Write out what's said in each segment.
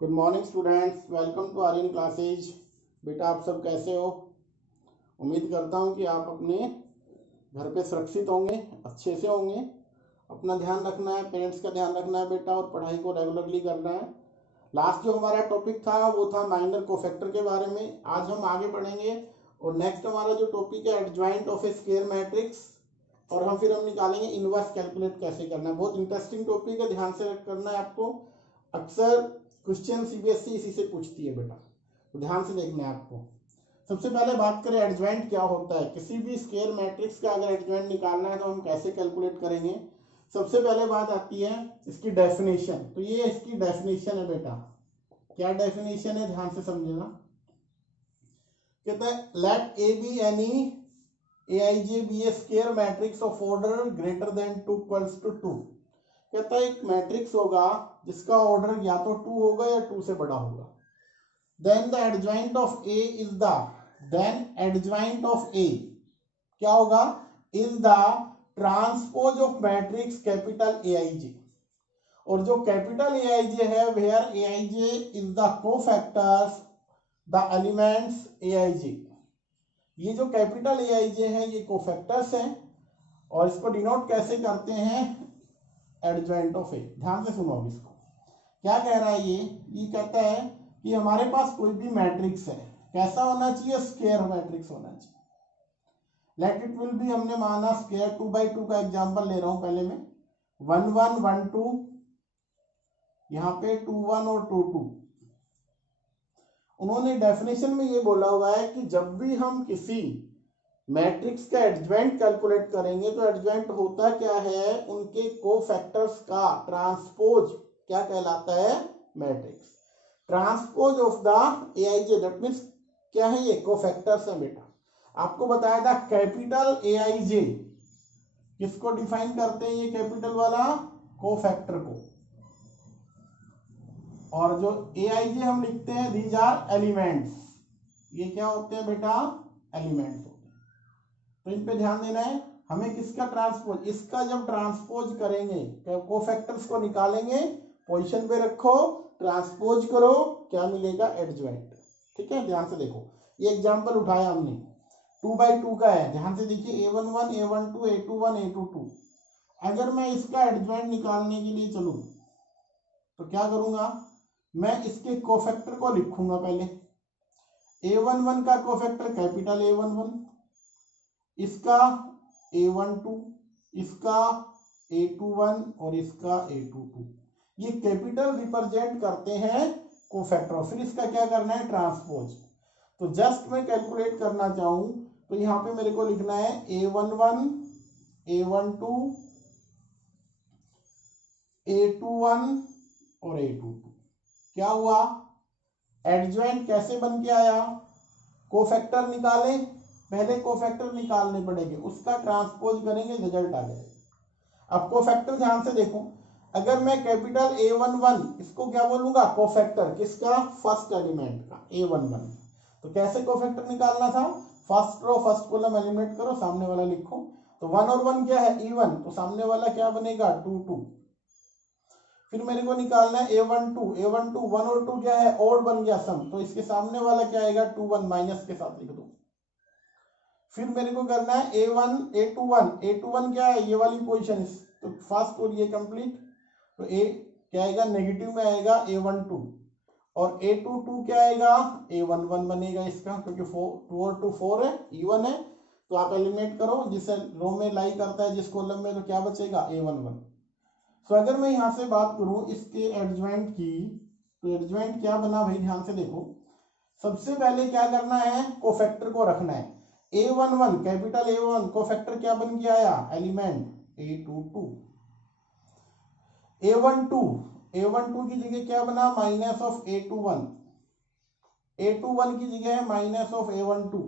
Good morning students, welcome to Aryan classes. बेटा आप सब कैसे हो? उम्मीद करता हूँ कि आप अपने घर पे सुरक्षित होंगे, अच्छे से होंगे। अपना ध्यान रखना है, पेरेंट्स का ध्यान रखना है बेटा, और पढ़ाई को रेगुलरली करना है। लास्ट जो हमारा टॉपिक था वो था माइनर कोफैक्टर के बारे में। आज हम आगे बढ़ेंगे और नेक्स्ट हमारा जो टॉपिक है adjoint of A square matrix, और हम निकालेंगे इनवर्स कैलकुलेट कैसे करना है। बहुत इंटरेस्टिंग टॉपिक है, ध्यान से करना है आपको। अक्सर क्वेश्चन सीबीएसई इसी से पूछती है बेटा, तो ध्यान से देखना है आपको। सबसे पहले बात करें एडजॉइंट क्या होता है। किसी भी स्क्वायर मैट्रिक्स का अगर एडजॉइंट निकालना है तो हम कैसे कैलकुलेट करेंगे। सबसे पहले बात आती है इसकी डेफिनेशन। तो ये इसकी डेफिनेशन है बेटा। क्या डेफिनेशन है, ध्यान से समझना। कहते हैं let A be any a i j be a square matrix of order greater than 2 equals to 2। कहता है एक मैट्रिक्स होगा जिसका ऑर्डर या तो 2 होगा या 2 से बड़ा होगा। Then the adjoint of A is the, then adjoint of A क्या होगा, is the transpose of matrix capital A i j. और जो कैपिटल ए आई जे है, where a i j is the cofactors the elements a i j. ये जो capital A i j है ये cofactors हैं, और इसको डिनोट कैसे करते हैं, एडजॉइंट ऑफ ए। ध्यान से सुनो अब इसको क्या कह रहा है। ये कहता है कि हमारे पास कोई भी मैट्रिक्स है, कैसा होना चाहिए, स्क्वायर मैट्रिक्स होना चाहिए। लेट इट विल बी, हमने माना स्क्वायर 2/2 का एग्जांपल ले रहा हूं पहले मैं। 1 1 1 2, यहां पे 2 1 और 2 2। उन्होंने डेफिनेशन में ये बोला हुआ है कि जब भी हम किसी मैट्रिक्स का एडजॉइंट कैलकुलेट करेंगे तो एडजॉइंट होता क्या है, उनके कोफैक्टर्स का ट्रांसपोज क्या कहलाता है, matrix. Transpose of the a i j, that means क्या है, ये कोफैक्टर्स है बेटा। आपको बताया था कैपिटल एआईजे किसको डिफाइन करते हैं, ये कैपिटल वाला कोफैक्टर को। और जो एआईजे हम लिखते हैं दीज आर एलिमेंट्स। ये क्या होते हैं बेटा, एलिमेंट्स होते हैं। तो इन पे ध्यान देना है हमें। किसका ट्रांसपोज, इसका जब ट्रांसपोज करेंगे, कोफैक्टर्स को निकालेंगे, पोजीशन पे रखो, ट्रांसपोज करो, क्या मिलेगा, एडजॉइंट। ठीक है, ध्यान से देखो। ये एग्जांपल उठाया हमने, 2/2 का है। ध्यान से देखिए, a11 a12 a21 a22। अगर मैं इसका एडजॉइंट निकालने के लिए चलूं तो क्या करूंगा, मैं इसके कोफैक्टर को लिखूंगा पहले। a11 का कोफैक्टर कैपिटल A11, इसका A12, इसका A21 और इसका A22। ये कैपिटल रिप्रेजेंट करते हैं कोफैक्टर। फिर इसका क्या करना है, ट्रांसपोज। तो जस्ट मैं कैलकुलेट करना चाहूं तो यहां पे मेरे को लिखना है A11 A12 A21 और A22। क्या हुआ, एडजॉइंट कैसे बन के आया, कोफैक्टर निकाले, पहले कोफैक्टर निकालने पड़ेंगे, उसका ट्रांसपोज करेंगे, रिजल्ट आ जाएगा। अब कोफैक्टर ध्यान से देखो, अगर मैं कैपिटल A11 इसको क्या बोलूंगा, कोफैक्टर किसका, फर्स्ट एलिमेंट का A11। तो कैसे कोफैक्टर निकालना था, first row first column eliminate करो, सामने वाला लिखो। तो 1 और 1 क्या है, इवन, तो सामने वाला क्या बनेगा, 2 2। फिर मेरे को निकालना है A12 A12 1 और 2 क्या है, ऑड बन गया सम, तो इसके सामने वाला क्या आएगा, 2 1, माइनस के साथ लिख दो। फिर मेरे को करना है A1 A21 क्या है, ये वाली पोजीशन, तो फर्स्ट और ये कंप्लीट। तो A क्या आएगा, नेगेटिव में आएगा A12, और A22 क्या आएगा, A11 बनेगा इसका, क्योंकि 2 और 2 4 है, इवन है। तो आप एलिमिनेट करो, जिसे रो में लाई करता है जिस कॉलम में, तो क्या बचेगा, A11। तो अगर मैं यहां से बात करूं इसके एडजॉइंट की, तो एडजॉइंट क्या बना भाई, ध्यान से देखो। सबसे पहले क्या करना है, कोफैक्टर को रखना है। A11 कैपिटल A1 कोफैक्टर क्या बन के आया, एलिमेंट A22। A12 की जगह क्या बना, माइनस ऑफ A21। A21 की जगह है माइनस ऑफ A12,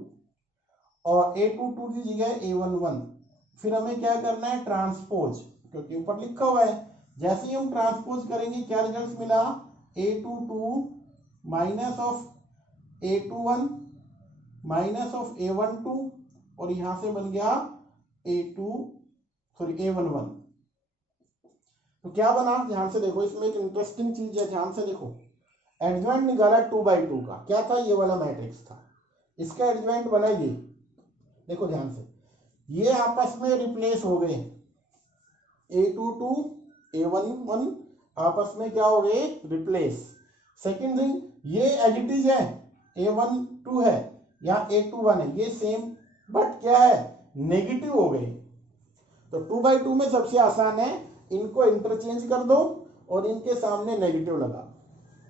और A22 की जगह A11। फिर हमें क्या करना है, ट्रांसपोज, क्योंकि ऊपर लिखा हुआ है। जैसे ही हम ट्रांसपोज करेंगे क्या रिजल्ट मिला, A22 minus of A21 minus of A12, और यहां से बन गया A11। तो क्या बना, ध्यान से देखो, इसमें एक इंटरेस्टिंग चीज है, ध्यान से देखो। एडजॉइंट निकाला 2/2 का, क्या था, ये वाला मैट्रिक्स था, इसका एडजॉइंट बना ये, देखो ध्यान से, ये आपस में रिप्लेस हो गए, A22 A11 आपस में क्या हो गए, रिप्लेस। सेकंड थिंग, ये एज इट इज है, A12 है या A21 है, ये सेम, बट क्या है, नेगेटिव हो गए। तो 2/2 में सबसे आसान है, इनको इंटरचेंज कर दो और इनके सामने नेगेटिव लगा।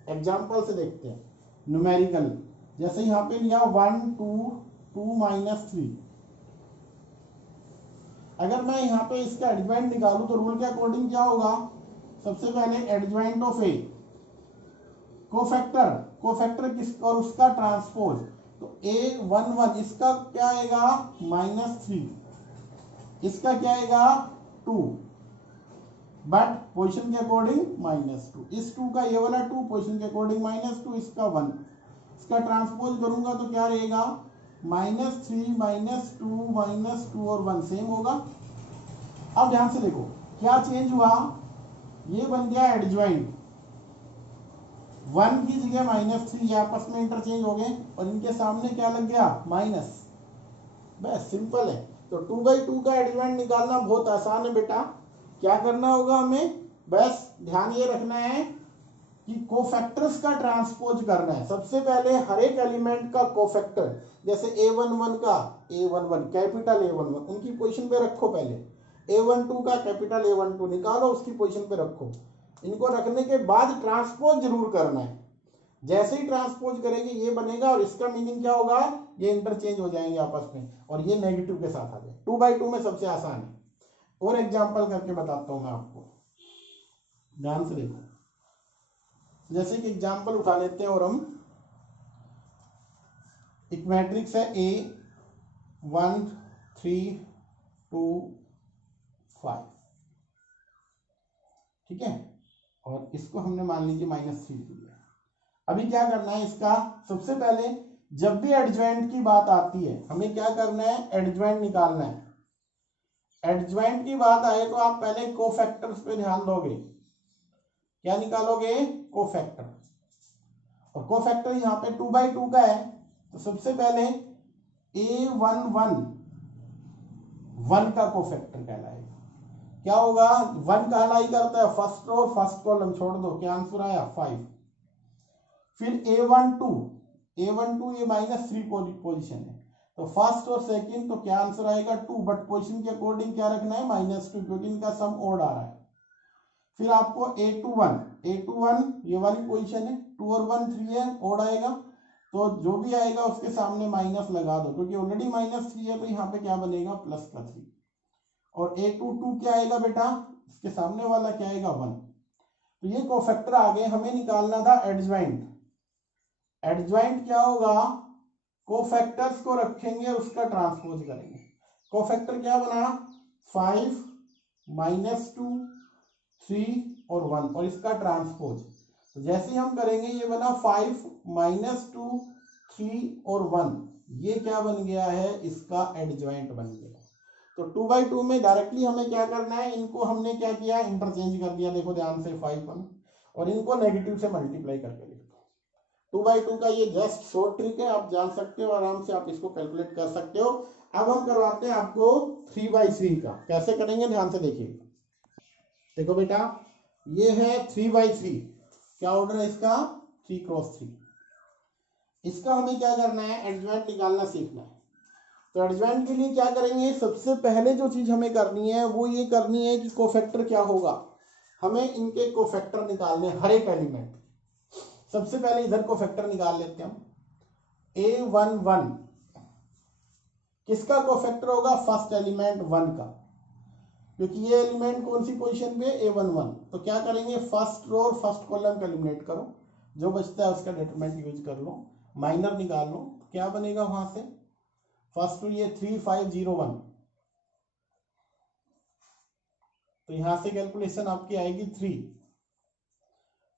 एग्जाम्पल से देखते हैं, न्यूमेरिकल, जैसे यहाँ पे लिया 1 2 2 -3, अगर मैं यहाँ पे इसका एडजॉइंट निकालूं तो रूल के अकॉर्डिंग क्या होगा, सबसे पहले adjoint of A, cofactor, cofactor किस और उसका ट्रांसपोज, तो A11 इसका क्या आएगा -3, इसका क्या आएगा 2, बट पोजीशन के अकॉर्डिंग -2, इस 2 का ये वाला 2 पोजीशन के अकॉर्डिंग -2, इसका 1, इसका ट्रांसपोज करूंगा तो क्या रहेगा -3 -2 और 1 सेम होगा। अब ध्यान से देखो क्या चेंज हुआ, ये बन गया एडजॉइंट, 1 की जगह -3, ये आपस में इंटरचेंज हो गए और इनके सामने क्या लग गया माइनस, बस सिंपल है। तो 2/2 का एडजॉइंट निकालना बहुत आसान है बेटा, क्या करना होगा हमें, बस ध्यान ये रखना है कि कोफैक्टर्स का ट्रांसपोज करना है। सबसे पहले हर एक एलिमेंट का कोफैक्टर, जैसे A11 का A11 कैपिटल A11 उनकी पोजीशन पे रखो, पहले A12 का कैपिटल A12 निकालो, उसकी पोजीशन पे रखो, इनको रखने के बाद ट्रांसपोज जरूर करना है। जैसे ही ट्रांसपोज करेंगे ये बनेगा और इसका मीनिंग क्या होगा, ये इंटरचेंज हो जाएंगे आपस में और ये नेगेटिव के साथ आ जाए। 2/2 में सबसे आसान है, और एग्जांपल करके बताता हूं मैं आपको, ध्यान से देखो। जैसे कि एग्जांपल उठा लेते हैं और हम, एक मैट्रिक्स है A1 3 2 5, ठीक है, और इसको हमने मान लीजिए -3 दिया। अभी क्या करना है इसका, सबसे पहले जब भी एडजॉइंट की बात आती है हमें क्या करना है, एडजॉइंट निकालना है। एडजॉइंट की बात आए तो आप पहले कोफैक्टर्स पे ध्यान दोगे, क्या निकालोगे, कोफैक्टर, और कोफैक्टर यहाँ पे 2/2 का है, तो सबसे पहले A11 1 का कोफैक्टर कहलाएगा, क्या होगा, 1 कहलाई करता है फर्स्ट रो और फर्स्ट कॉलम छोड़ दो, क्या आंसर आया 5। फिर A12 ये -3 पोजीशन है, तो फर्स्ट और सेकंड, तो क्या आंसर आएगा 2, बट पोजीशन के अकॉर्डिंग क्या रखना है -2, क्योंकि इनका सम ओड आ रहा है। फिर आपको A21 ये वाली पोजीशन है, 2 और 1 3 है, ओड आएगा, तो जो भी आएगा उसके सामने माइनस लगा दो, क्योंकि ऑलरेडी -3 है, तो यहाँ पे क्या बनेगा +3। और A22 क्या आएगा बेटा, इसके सामने वाला क्या आएगा 1। तो ये कोफैक्टर आ गए, हमें निकालना था एडजॉइंट। एडजॉइंट क्या होगा, कोफैक्टर्स को रखेंगे और उसका ट्रांसपोज करेंगे। कोफैक्टर क्या बना, 5 -2 3 और 1, और इसका ट्रांसपोज, तो जैसे हम करेंगे ये बना 5 -2 3 और 1, ये क्या बन गया है, इसका एडजॉइंट बन गया। तो 2/2 में डायरेक्टली हमें क्या करना है, इनको हमने क्या किया, इंटरचेंज कर दिया, देखो ध्यान से 5 1, और इनको नेगेटिव से मल्टीप्लाई करके लिखो। 2/2 का ये जस्ट शॉर्ट ट्रिक है, आप जान सकते हो, आराम से आप इसको कैलकुलेट कर सकते हो। अब हम करवाते हैं आपको 3/3 का, कैसे करेंगे ध्यान से देखिए। देखो बेटा ये है 3/3, क्या ऑर्डर है इसका, 3 × 3। इसका हमें क्या करना है, एडजॉइंट निकालना सीखना है। तो एडजॉइंट के लिए क्या करेंगे, सबसे पहले जो चीज हमें करनी है वो ये करनी है कि कोफैक्टर क्या होगा, हमें इनके कोफैक्टर निकालने हर एक एलिमेंट। सबसे पहले इधर कोफैक्टर निकाल लेते हैं हम। A11 किसका कोफैक्टर होगा, फर्स्ट एलिमेंट 1 का, क्योंकि ये एलिमेंट कौन सी पोजीशन पे, A11। तो क्या करेंगे, फर्स्ट रो और फर्स्ट कॉलम का एलिमिनेट करो, जो बचता है उसका डिटरमिनेंट यूज कर लो, माइनर निकाल लो, क्या बनेगा वहां से, फर्स्ट ये 3 5 0 1, तो यहां से कैलकुलेशन आपकी आएगी 3।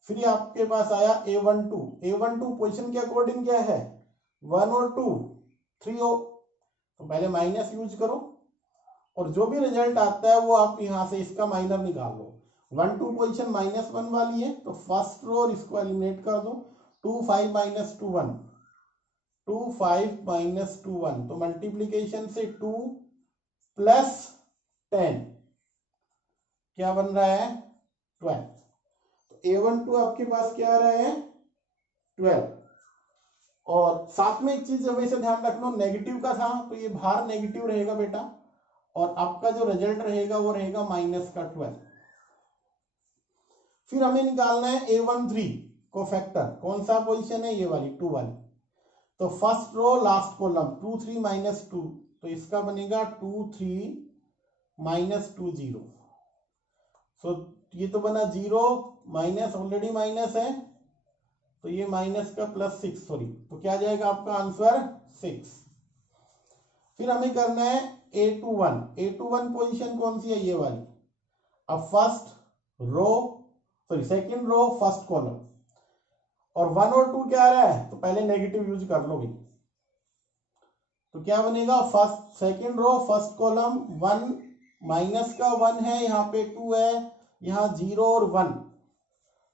फिर आपके पास आया A12 पोजीशन के अकॉर्डिंग क्या है, 1 और 2 3 हो, तो पहले माइनस यूज करो और जो भी रिजल्ट आता है वो आप यहां से इसका माइनर निकाल लो। 1 2 पोजीशन -1 वाली है, तो फर्स्ट रो और इसको एलिमिनेट कर दो, 2 5 माइनस 2 1, 2 5 माइनस 2 1, तो मल्टीप्लीकेशन से 2 प्लस 10 क्या बन रहा है 12। तो A12 आपके पास क्या आ रहा है 12। और साथ में एक चीज हमेशा ध्यान रखना, नेगेटिव का था तो ये बाहर नेगेटिव रहेगा बेटा, और आपका जो रिजल्ट रहेगा वो रहेगा माइनस का 12। फिर हमें निकालना है A13 को फैक्टर, कौन सा पोजीशन है ये वाली 2 वाली। तो first row last column 2 3 minus 2, तो इसका बनेगा 2 3 माइनस 2 0। सो ये तो बना 0, माइनस ऑलरेडी माइनस है तो ये माइनस का प्लस 6 सॉरी, तो क्या जाएगा आपका आंसर 6। फिर हमें करना है A21, A21 पोजीशन कौन सी है ये वाली। अब first row sorry second row first column, और 1 और 2 क्या आ रहा है तो पहले नेगेटिव यूज कर लो भाई। तो क्या बनेगा first second row first column 1 minus का 1 है, यहाँ पे 2 है, यहाँ 0 और 1,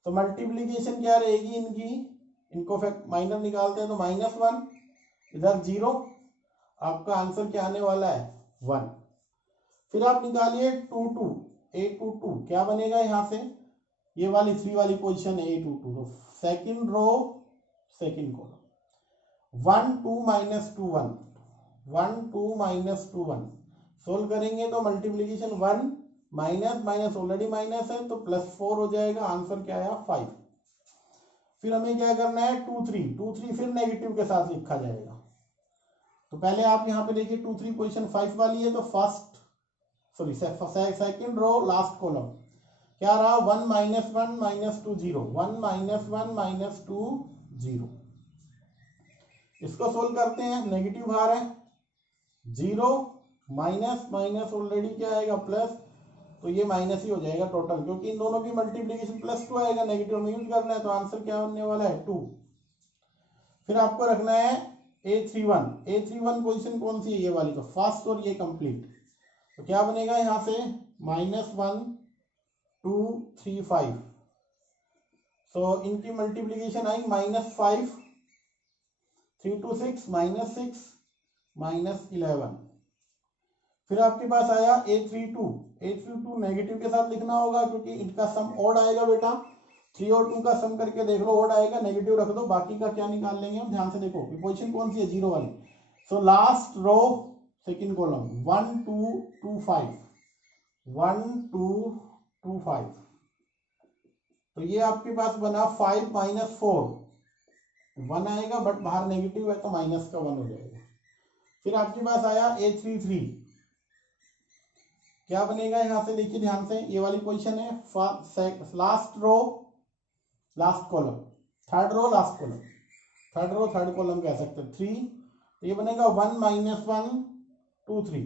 तो मल्टीप्लीकेशन क्या रहेगी इनकी, इनको माइनस निकालते हैं तो -1, इधर 0, आपका आंसर क्या आने वाला है 1। फिर आप निकालिए 2 2, A22 क्या बनेगा यहाँ से, ये वाली 3 वाली पोजीशन है A22, तो second row second column 1 2 minus 2 1, 1 2 minus 2 1, solve करेंगे तो multiplication 1 minus minus already minus है तो +4 हो जाएगा, आंसर क्या आया 5। फिर हमें क्या करना है 2 3 फिर नेगेटिव के साथ लिखा जाएगा। तो पहले आप यहाँ पे देखिए 2 3 पोजीशन 5 वाली है, तो first sorry second row last column क्या रहा 1 माइनस 1 माइनस 2 0, 1 माइनस 1 माइनस 2 0। इसको सोल्व करते हैं, नेगेटिव बाहर है 0 माइनस माइनस ऑलरेडी क्या आएगा प्लस, तो ये माइनस ही हो जाएगा टोटल, क्योंकि इन दोनों की मल्टीप्लीकेशन +2 आएगा, नेगेटिव में यूज करना है, तो आंसर क्या बनने वाला है 2। फिर आपको रखना है A31 पोजीशन कौन सी है ये वाली, तो फर्स्ट और ये कंप्लीट, तो क्या बनेगा यहाँ से -1 2 3 5, सो इनकी मल्टीप्लीकेशन आई -5 3 2 6 -6 -11। फिर आपके पास आया A32 नेगेटिव के साथ लिखना होगा क्योंकि इनका सम ऑड आएगा बेटा, 3 और 2 का सम करके देख लो ऑड आएगा, नेगेटिव रख दो, बाकी का क्या निकाल लेंगे हम, ध्यान से देखो पोजीशन कौन सी है 0 वाली। So last row second column 1 2 2 5, 1 2 2 5, तो ये आपके पास बना 5 माइनस 4, 1 आएगा बट बाहर नेगेटिव है तो माइनस का 1 हो जाएगा। फिर आपके पास आया A33, क्या बनेगा यहां से देखिए ध्यान से, ये वाली पोजीशन है last row last column, third row last column, third row third column कह सकते हैं 3, तो ये बनेगा 1 माइनस 1 2 3,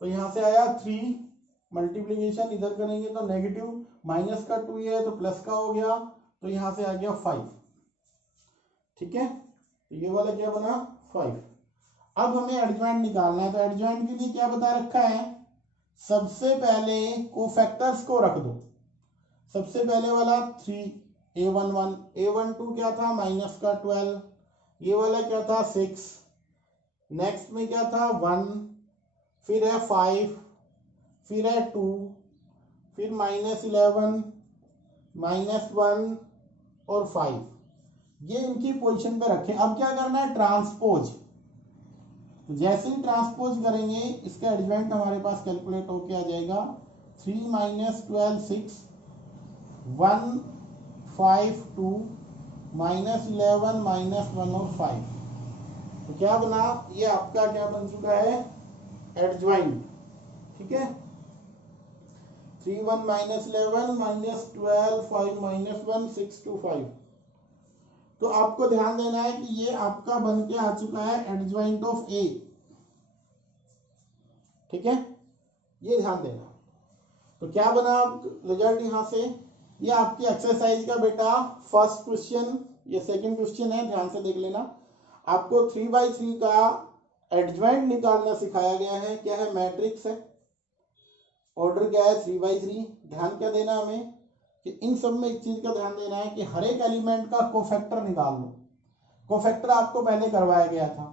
तो यहां से आया 3, मल्टीप्लीकेशन इधर करेंगे तो नेगेटिव, माइनस का 2 है तो प्लस का हो गया, तो यहां से आ गया 5। ठीक है, तो ये वाला क्या बना 5। अब हमें एडजॉइंट निकालना है, तो एडजॉइंट के लिए क्या बता रखा है, सबसे पहले कोफैक्टर्स को रख दो। सबसे पहले वाला 3 A11, A12 क्या था माइनस का 12, ये वाला क्या था 6, नेक्स्ट में क्या था 1, फिर है 5, फिर है 2, फिर -11 -1 और 5, ये इनकी पोजीशन पे रखें। अब क्या करना है ट्रांसपोज, जैसे ही ट्रांसपोज करेंगे इसका एडजॉइंट हमारे पास कैलकुलेट होके आ जाएगा 3 माइनस 12 6, 1 5 2 -11 -1 और 5, तो क्या बना ये आपका क्या बन चुका है एडजॉइंट। ठीक है, 3 1 -11 -12 5 -1 6 2 5, तो आपको ध्यान देना है कि ये आपका बन के आ चुका है एडजॉइंट ऑफ ए। ठीक है, ये ध्यान देना। तो क्या बना रिजल्ट यहां से, ये आपकी एक्सरसाइज का बेटा फर्स्ट क्वेश्चन, ये सेकंड क्वेश्चन है, ध्यान से देख लेना। आपको 3/3 का एडजॉइंट निकालना सिखाया गया है, क्या है मैट्रिक्स है, ऑर्डर क्या है 3/3, ध्यान क्या देना हमें कि इन सब में एक चीज का ध्यान देना है कि हर एक एलिमेंट का कोफैक्टर निकाल लो। कोफैक्टर आपको पहले करवाया गया था।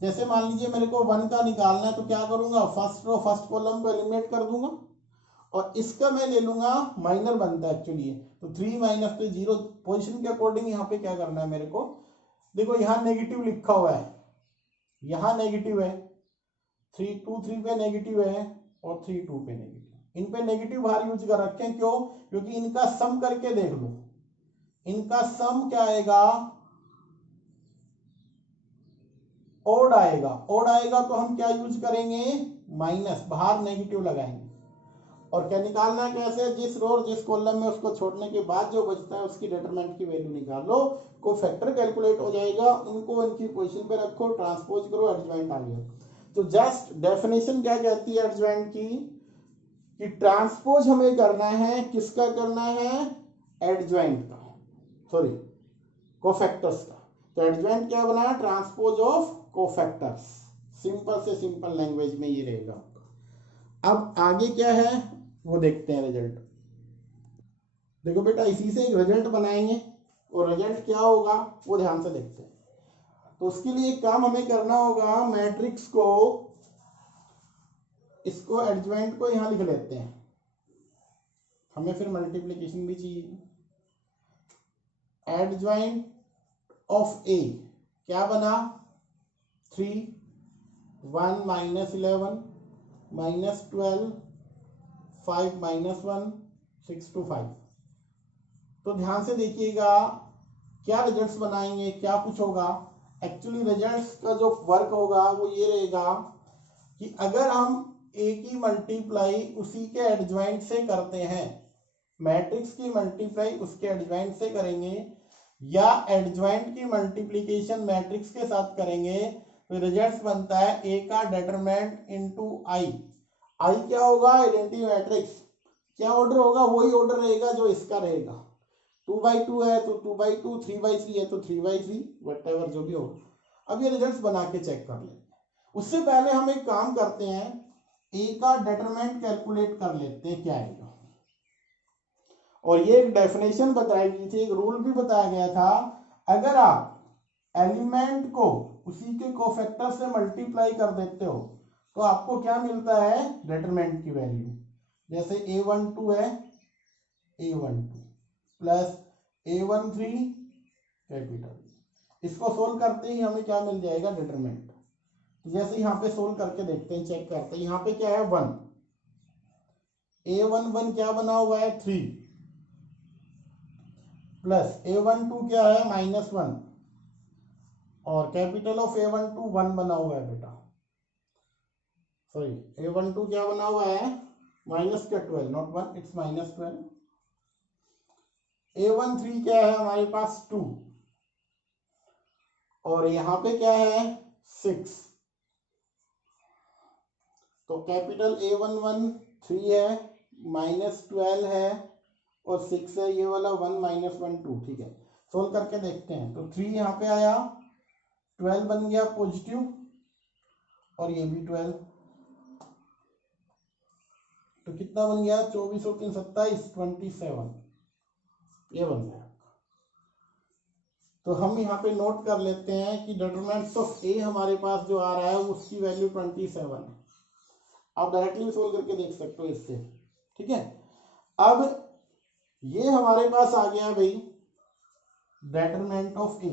जैसे मान लीजिए मेरे को 1 का निकालना है तो क्या करूंगा, फर्स्ट रो फर्स्ट कॉलम को एलिमिनेट कर दूंगा और इसका मैं ले लूंगा, माइनर बनता है एक्चुअली तो 3 माइनस 0 पोजिशन के अकॉर्डिंग यहाँ पे क्या करना है मेरे को। देखो यहाँ नेगेटिव लिखा हुआ है, यहाँ नेगेटिव है, 3 2 3 पे नेगेटिव है और 3 2 पे नेगेटिव। इन पे नेगेटिव बाहर यूज कर रखे हैं, क्यों? क्योंकि इनका सम करके देख लो, इनका सम क्या आएगा, ओड आएगा। ओड आएगा तो हम क्या यूज करेंगे, माइनस, बाहर नेगेटिव लगाएंगे। और क्या निकालना है, कैसे, जिस रो और जिस कॉलम में उसको छोड़ने के बाद जो बचता है उसकी डिटरमिनेंट की वैल्यू निकाल लो, कोफैक्टर कैलकुलेट हो जाएगा, उनको उनकी पोजीशन पे रखो, ट्रांसपोज करो, एडजॉइंट आ गया। तो जस्ट डेफिनेशन क्या कहती है एडजॉइंट की, कि ट्रांसपोज हमें करना है, किसका करना है, एडजॉइंट का, सॉरी कोफैक्टर्स का। तो एडजॉइंट क्या बना, ट्रांसपोज ऑफ कोफैक्टर्स। सिंपल से सिंपल लैंग्वेज में ये रहेगा आपका। अब आगे क्या है वो देखते हैं, रिजल्ट। देखो बेटा, इसी से एक रिजल्ट बनाएंगे और रिजल्ट क्या होगा वो ध्यान से देखते हैं। तो उसके लिए एक काम हमें करना होगा, मैट्रिक्स को, इसको एडजॉइंट को यहां लिख लेते हैं, हमें फिर मल्टीप्लिकेशन भी चाहिए। एडजॉइंट ऑफ ए क्या बना, 3 1 माइनस 11 माइनस 12 5 माइनस 1 6 to 5। तो ध्यान से देखिएगा क्या रिजल्ट्स बनाएंगे, क्या कुछ होगा। एक्चुअली रिजल्ट्स का जो वर्क होगा वो ये रहेगा कि अगर हम ए की मल्टीप्लाई उसी के एडजॉइंट से करते हैं, मैट्रिक्स की मल्टीप्लाई उसके एडजॉइंट से करेंगे, या एडजॉइंट की मल्टीप्लिकेशन मैट्रिक्स के साथ करेंगे, तो रिजल्ट बनता है ए का डिटरमिनेंट इनटू आई। आई क्या होगा, आइडेंटिटी मैट्रिक्स। क्या ऑर्डर होगा, वही ऑर्डर रहेगा जो इसका रहेगा। 2/2 है तो 2/2, 3/3 है तो 3/3, व्हाटएवर जो भी हो। अब ये रिजल्ट्स बना के चेक कर लेते हैं। उससे पहले हम एक काम करते हैं, ए का डिटरमिनेंट कैलकुलेट कर लेते हैं क्या आएगा। और ये एक डेफिनेशन बताई गई थी, एक रूल भी बताया गया था, अगर आप एलिमेंट को उसी के कोफैक्टर से मल्टीप्लाई कर देते हो तो आपको क्या मिलता है, डिटरमिनेंट की वैल्यू। जैसे a12 है, a12 प्लस a13 कैपिटल, इसको सोल्व करते ही हमें क्या मिल जाएगा, डिटरमिनेंट। तो जैसे यहाँ पे सोल्व करके देखते हैं, चेक करते हैं, यहाँ पे क्या है 1, a11 क्या बना हुआ है 3 प्लस a12 क्या है -1 और कैपिटल ऑफ a12 1 बना हुआ है बेटा, सॉरी a12 क्या बना हुआ है -12, नॉट 1, इट्स -12। a13 क्या है हमारे पास 2 और यहाँ पे क्या है 6। तो कैपिटल A11 3 है, -12 है और 6 है, ये वाला 1 -1 2, ठीक है। सोल्व करके देखते हैं, तो 3 यहाँ पे आया, 12 बन गया पॉजिटिव और ये भी 12, तो कितना बन गया, 24 और 3 27, 27, ये बन गया। तो हम यहाँ पे नोट कर लेते हैं कि डिटरमिनेंट ऑफ ए हमारे पास जो आ रहा है उसकी वैल्यू 27 है। आप डायरेक्टली सोल्व करके देख सकते हो इससे, ठीक है। अब ये हमारे पास आ गया भाई डिटरमिनेंट ऑफ ए,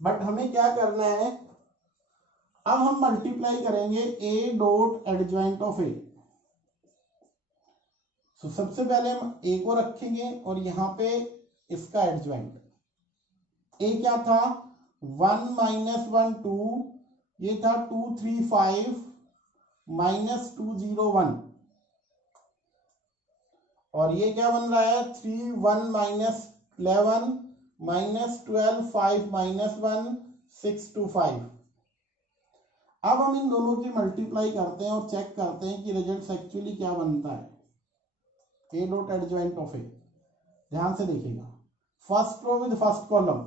बट हमें क्या करना है, अब हम मल्टीप्लाई करेंगे ए डॉट एडजॉइंट ऑफ ए। तो सबसे पहले हम ए को रखेंगे और यहाँ पे इसका एडजॉइंट। ए क्या था 1 -1 2, ये था 2 3 5 -2 0 1 और ये क्या बन रहा है 3 1 -11 -12 5 -1 6 2 5। अब हम इन दोनों की मल्टीप्लाई करते हैं और चेक करते हैं कि रिजल्ट एक्चुअली क्या बनता है, A dot adjoint of A. ध्यान से देखिएगा, first row with first column,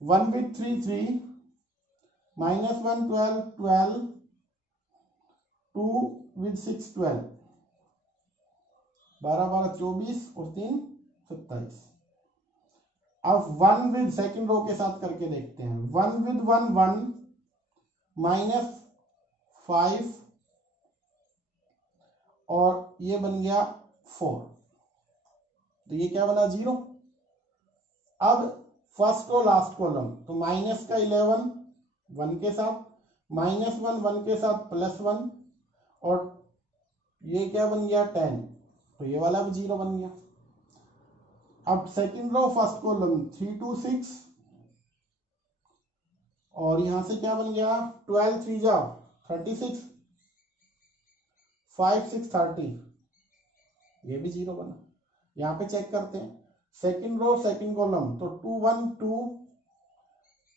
1 with 3 3, -1 12 12, 2 with 6 12, 12 12 24 और 3 27। अब 1 विद सेकंड रो के साथ करके देखते हैं। 1 विद 1 1 -5 और ये बन गया 4, तो ये क्या बना 0। अब फर्स्ट रो लास्ट कॉलम, तो माइनस का 11 1 के साथ, -1 1 के साथ, +1 और ये क्या बन गया 10, तो ये वाला भी 0 बन गया। अब सेकंड रो फर्स्ट कॉलम 3 2 6 और यहां से क्या बन गया 12 3 जा 36, 5 6 30, ये भी 0 बना। यहाँ पे चेक करते हैं सेकंड रो सेकंड कॉलम, तो 2 1 2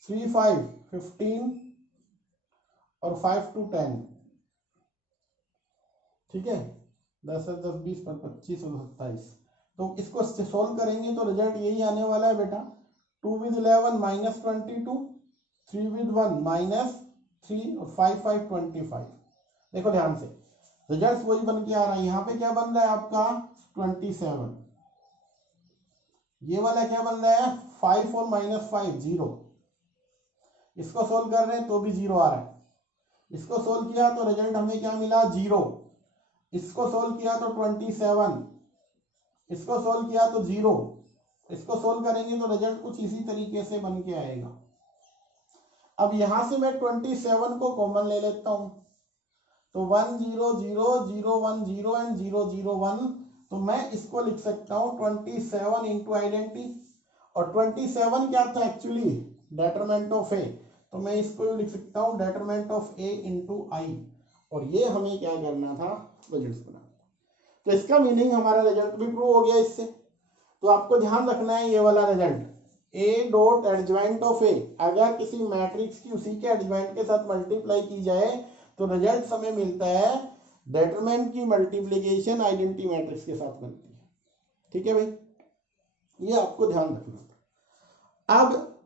3 5 15 और 5 2 10, ठीक है, 10 10 20 25 और 27। तो इसको सोल्व करेंगे तो रिजल्ट यही आने वाला है बेटा। 2 विद 11 -22, 3 विद 1 -3 और 5 5 25। देखो ध्यान से रिजल्ट वही बन के आ रहा है। यहाँ पे क्या बन रहा है आपका 27, ये वाला क्या बन रहा है 5 और -5 0। इसको सोल्व कर रहे हैं तो भी 0 आ रहा है। इसको सोल्व किया तो रिजल्ट हमें क्या मिला 0। इसको सोल्व किया तो 27, इसको सोल्व किया तो 0। इसको सोल्व करेंगे तो रिजल्ट कुछ इसी तरीके से बन के आएगा। अब यहां से मैं 27 को कॉमन ले लेता हूं, तो 1 0 0 0 1 0 एंड 0 0 1, तो मैं इसको लिख सकता हूं 27 इंटू आइडेंटिटी। और 27 क्या था एक्चुअली डेटरमेंट ऑफ ए, तो मैं इसको लिख सकता हूं डेटरमेंट ऑफ ए इंटू आई। और ये हमें क्या करना था रिजल्ट बनाना। तो इसका मीनिंग हमारा रिजल्ट भी प्रूव हो गया इससे। तो आपको ध्यान रखना है ये वाला result A dot adjoint of A, अगर किसी मैट्रिक्स की उसी के एडजॉइंट के साथ मल्टीप्लाई की जाए तो रिजल्ट हमें मिलता है डेटरमेंट की मल्टीप्लिकेशन आइडेंटिटी मैट्रिक्स के साथ बनती है। ठीक है भाई, ये आपको ध्यान रखना। अब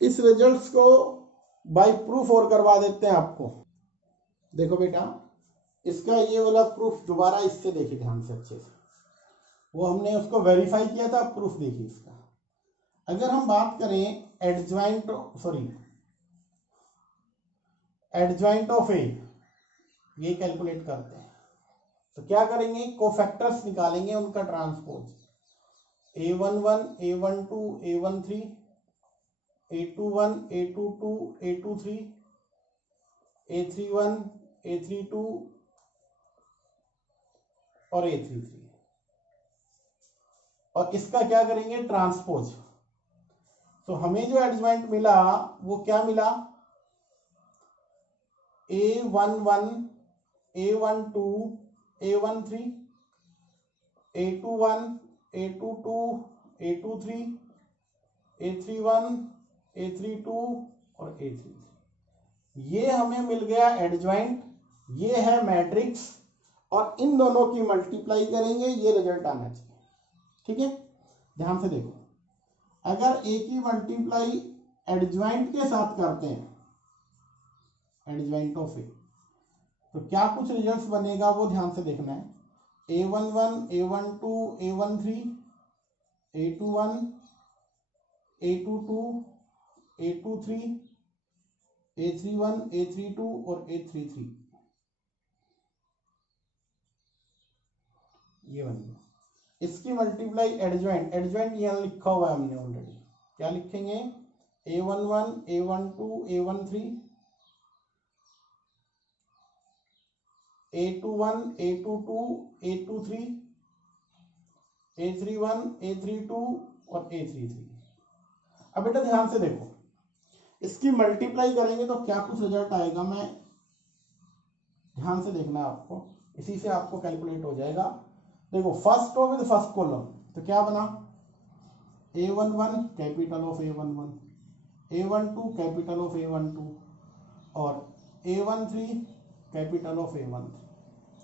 इस रिजल्ट्स को बाय प्रूफ और करवा देते हैं आपको। देखो बेटा इसका ये वाला प्रूफ दोबारा इससे देखिए ध्यान से अच्छे से, वो हमने उसको वेरीफाई किया था, प्रूफ देखिए इसका। अगर हम बात करें एडजॉइंट ऑफ ए, ये कैलकुलेट करते हैं तो क्या करेंगे कोफैक्टर्स निकालेंगे उनका transpose, a11 a12 a13 a21 a22 a23 a31 a32 और a33, और इसका क्या करेंगे ट्रांसपोज। तो हमें जो एडजॉइंट मिला वो क्या मिला a11 a12 a13 a21 a22 a23 a31 a32 और a33, ये हमें मिल गया एडजॉइंट। ये है मैट्रिक्स और इन दोनों की मल्टीप्लाई करेंगे, ये रिजल्ट आना चाहिए। ठीक है, ध्यान से देखो, अगर ए की मल्टीप्लाई एडजॉइंट के साथ करते हैं एडजॉइंट ऑफ ए, तो क्या कुछ रिजल्ट्स बनेगा वो ध्यान से देखना है। a11 a12 a13 a21 a22 a23 a31 a32 और a33, ये बन गया। इसकी मल्टीप्लाई एडजॉइंट यहाँ लिखा हुआ है हमने ऑलरेडी, क्या लिखेंगे a11 a12 a13 a21 a22 a23 a31 a32 और a33। अब बेटा ध्यान से देखो, इसकी मल्टीप्लाई करेंगे तो क्या कुछ रिजल्ट आएगा, मैं ध्यान से देखना है आपको, इसी से आपको कैलकुलेट हो जाएगा। देखो first row with first column, तो क्या बना a11 capital of a11 a12 capital of a12 और a13 capital of a13।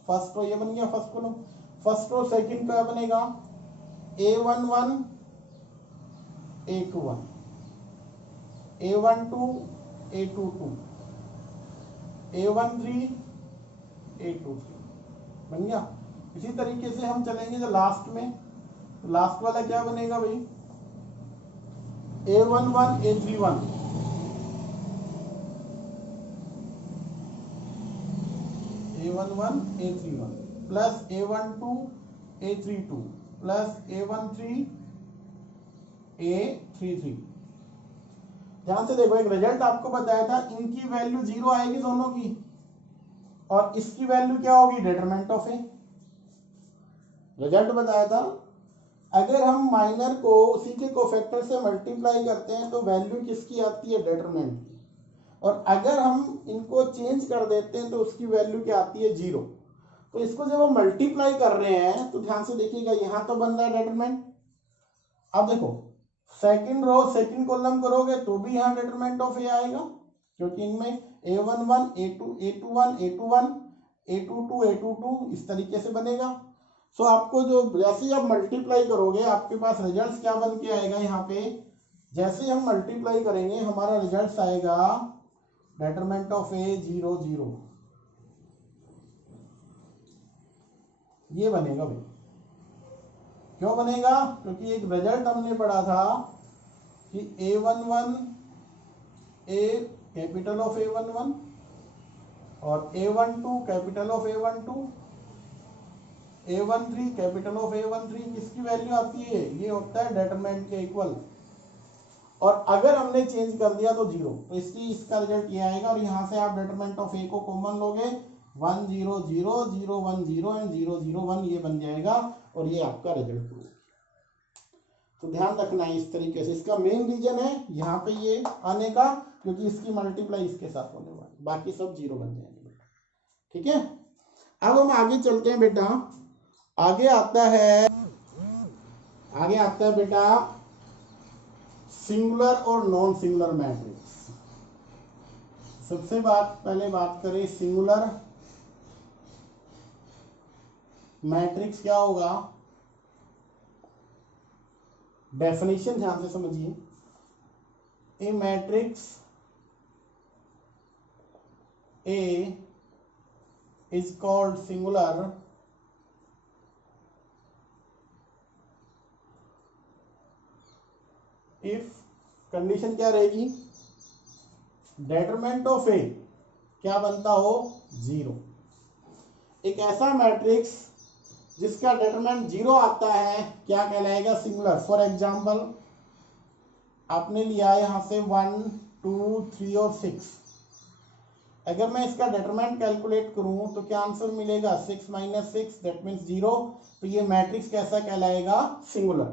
First रो ये बन गया first column. First row second क्या बनेगा a11 a21 a12 a22 a13 a23 बन गया। इसी तरीके से हम चलेंगे जो लास्ट में तो लास्ट वाला क्या बनेगा भाई, A11 A31, A11 A31 plus A12 A32 plus A13 A33। ध्यान से देखो, एक रिजल्ट आपको बताया था, इनकी वैल्यू 0 आएगी दोनों की, और इसकी वैल्यू क्या होगी, डिटरमिनेंट ऑफ ए। रिजल्ट बताया था, अगर हम माइनर को उसी के कोफैक्टर से मल्टीप्लाई करते हैं तो वैल्यू किसकी आती है, डिटरमिनेंट की, और अगर हम इनको चेंज कर देते हैं तो उसकी वैल्यू क्या आती है, 0। तो इसको जब हम मल्टीप्लाई कर रहे हैं तो ध्यान से देखिएगा, यहां तो बन रहा है डिटरमिनेंट। अब देखो सेकंड रो सेकंड कॉलम करोगे तो भी यहाँ डिटरमिनेंट ऑफ ए आएगा, क्योंकि इनमें A11 A21 A21 A22 A22 इस तरीके से बनेगा। सो आपको जो जैसे ही आप मल्टीप्लाई करोगे आपके पास रिजल्ट क्या बन के आएगा, यहाँ पे जैसे हम मल्टीप्लाई करेंगे हमारा रिजल्ट आएगा डिटरमिनेंट ऑफ ए 0 0, ये बनेगा भाई। क्यों बनेगा, क्योंकि एक रिजल्ट हमने पढ़ा था कि A11 A capital of A11 और A12 capital of A12, A13 capital of A13 किसकी वैल्यू आती है, ये होता है डिटरमिनेंट के इक्वल, और अगर हमने चेंज कर दिया तो 0, तो इसकी इसका रिजल्ट ये आएगा। और यहां से आप डिटरमिनेंट ऑफ ए को कॉमन लोगे, 1 0 0 0 1 0 एंड 0 0 1, ये बन जाएगा और ये आपका रिजल्ट प्रूव। तो ध्यान रखना है इस तरीके से, इसका मेन रीजन है यहाँ पे ये आने का, क्योंकि इसकी मल्टीप्लाई इसके साथ होने वाली, बाकी सब 0 बन जाएंगे बेटा, ठीक है। अब हम आगे चलते हैं बेटा, आगे आता है बेटा सिंगुलर और नॉन सिंगुलर मैट्रिक्स। सबसे पहले बात करें सिंगुलर मैट्रिक्स क्या होगा। डेफिनेशन ध्यान से समझिए, a matrix A is called singular if, condition क्या रहेगी, डिटरमिनेंट ऑफ ए क्या बनता हो, 0। एक ऐसा मैट्रिक्स जिसका डिटरमिनेंट 0 आता है क्या कहलाएगा, सिंगुलर। फॉर एग्जांपल आपने लिया यहां से 1 2 3 और 6, अगर मैं इसका डिटरमिनेंट कैलकुलेट करूं तो क्या आंसर मिलेगा, 6 - 6 दैट मींस 0। तो ये मैट्रिक्स कैसा कहलाएगा, सिंगुलर।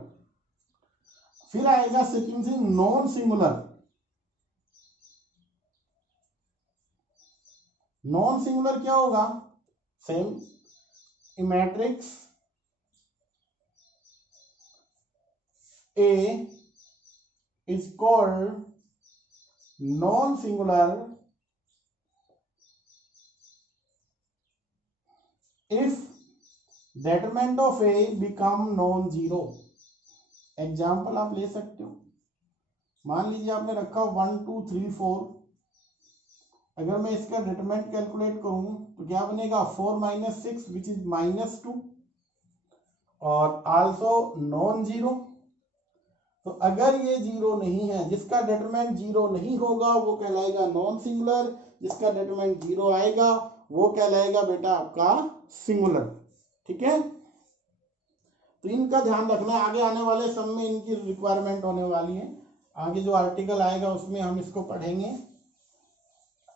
फिर आएगा second thing non singular. Non singular क्या होगा, same matrix A is called non singular if determinant of A become non zero. Example आप ले सकते हो, मान लीजिए आपने रखा 1 2 3 4, अगर मैं इसका डिटरमिनेंट कैलकुलेट करूं तो क्या बनेगा, 4 - 6 विच इज -2 और आल्सो नॉन जीरो। तो अगर ये 0 नहीं है, जिसका डिटरमिनेंट 0 नहीं होगा वो कहलाएगा नॉन सिंगुलर, जिसका डिटरमिनेंट 0 आएगा वो कहलाएगा बेटा आपका सिंगुलर, ठीक है। तो इनका ध्यान रखना है, आगे आने वाले सब में इनकी रिक्वायरमेंट होने वाली है, आगे जो आर्टिकल आएगा उसमें हम इसको पढ़ेंगे।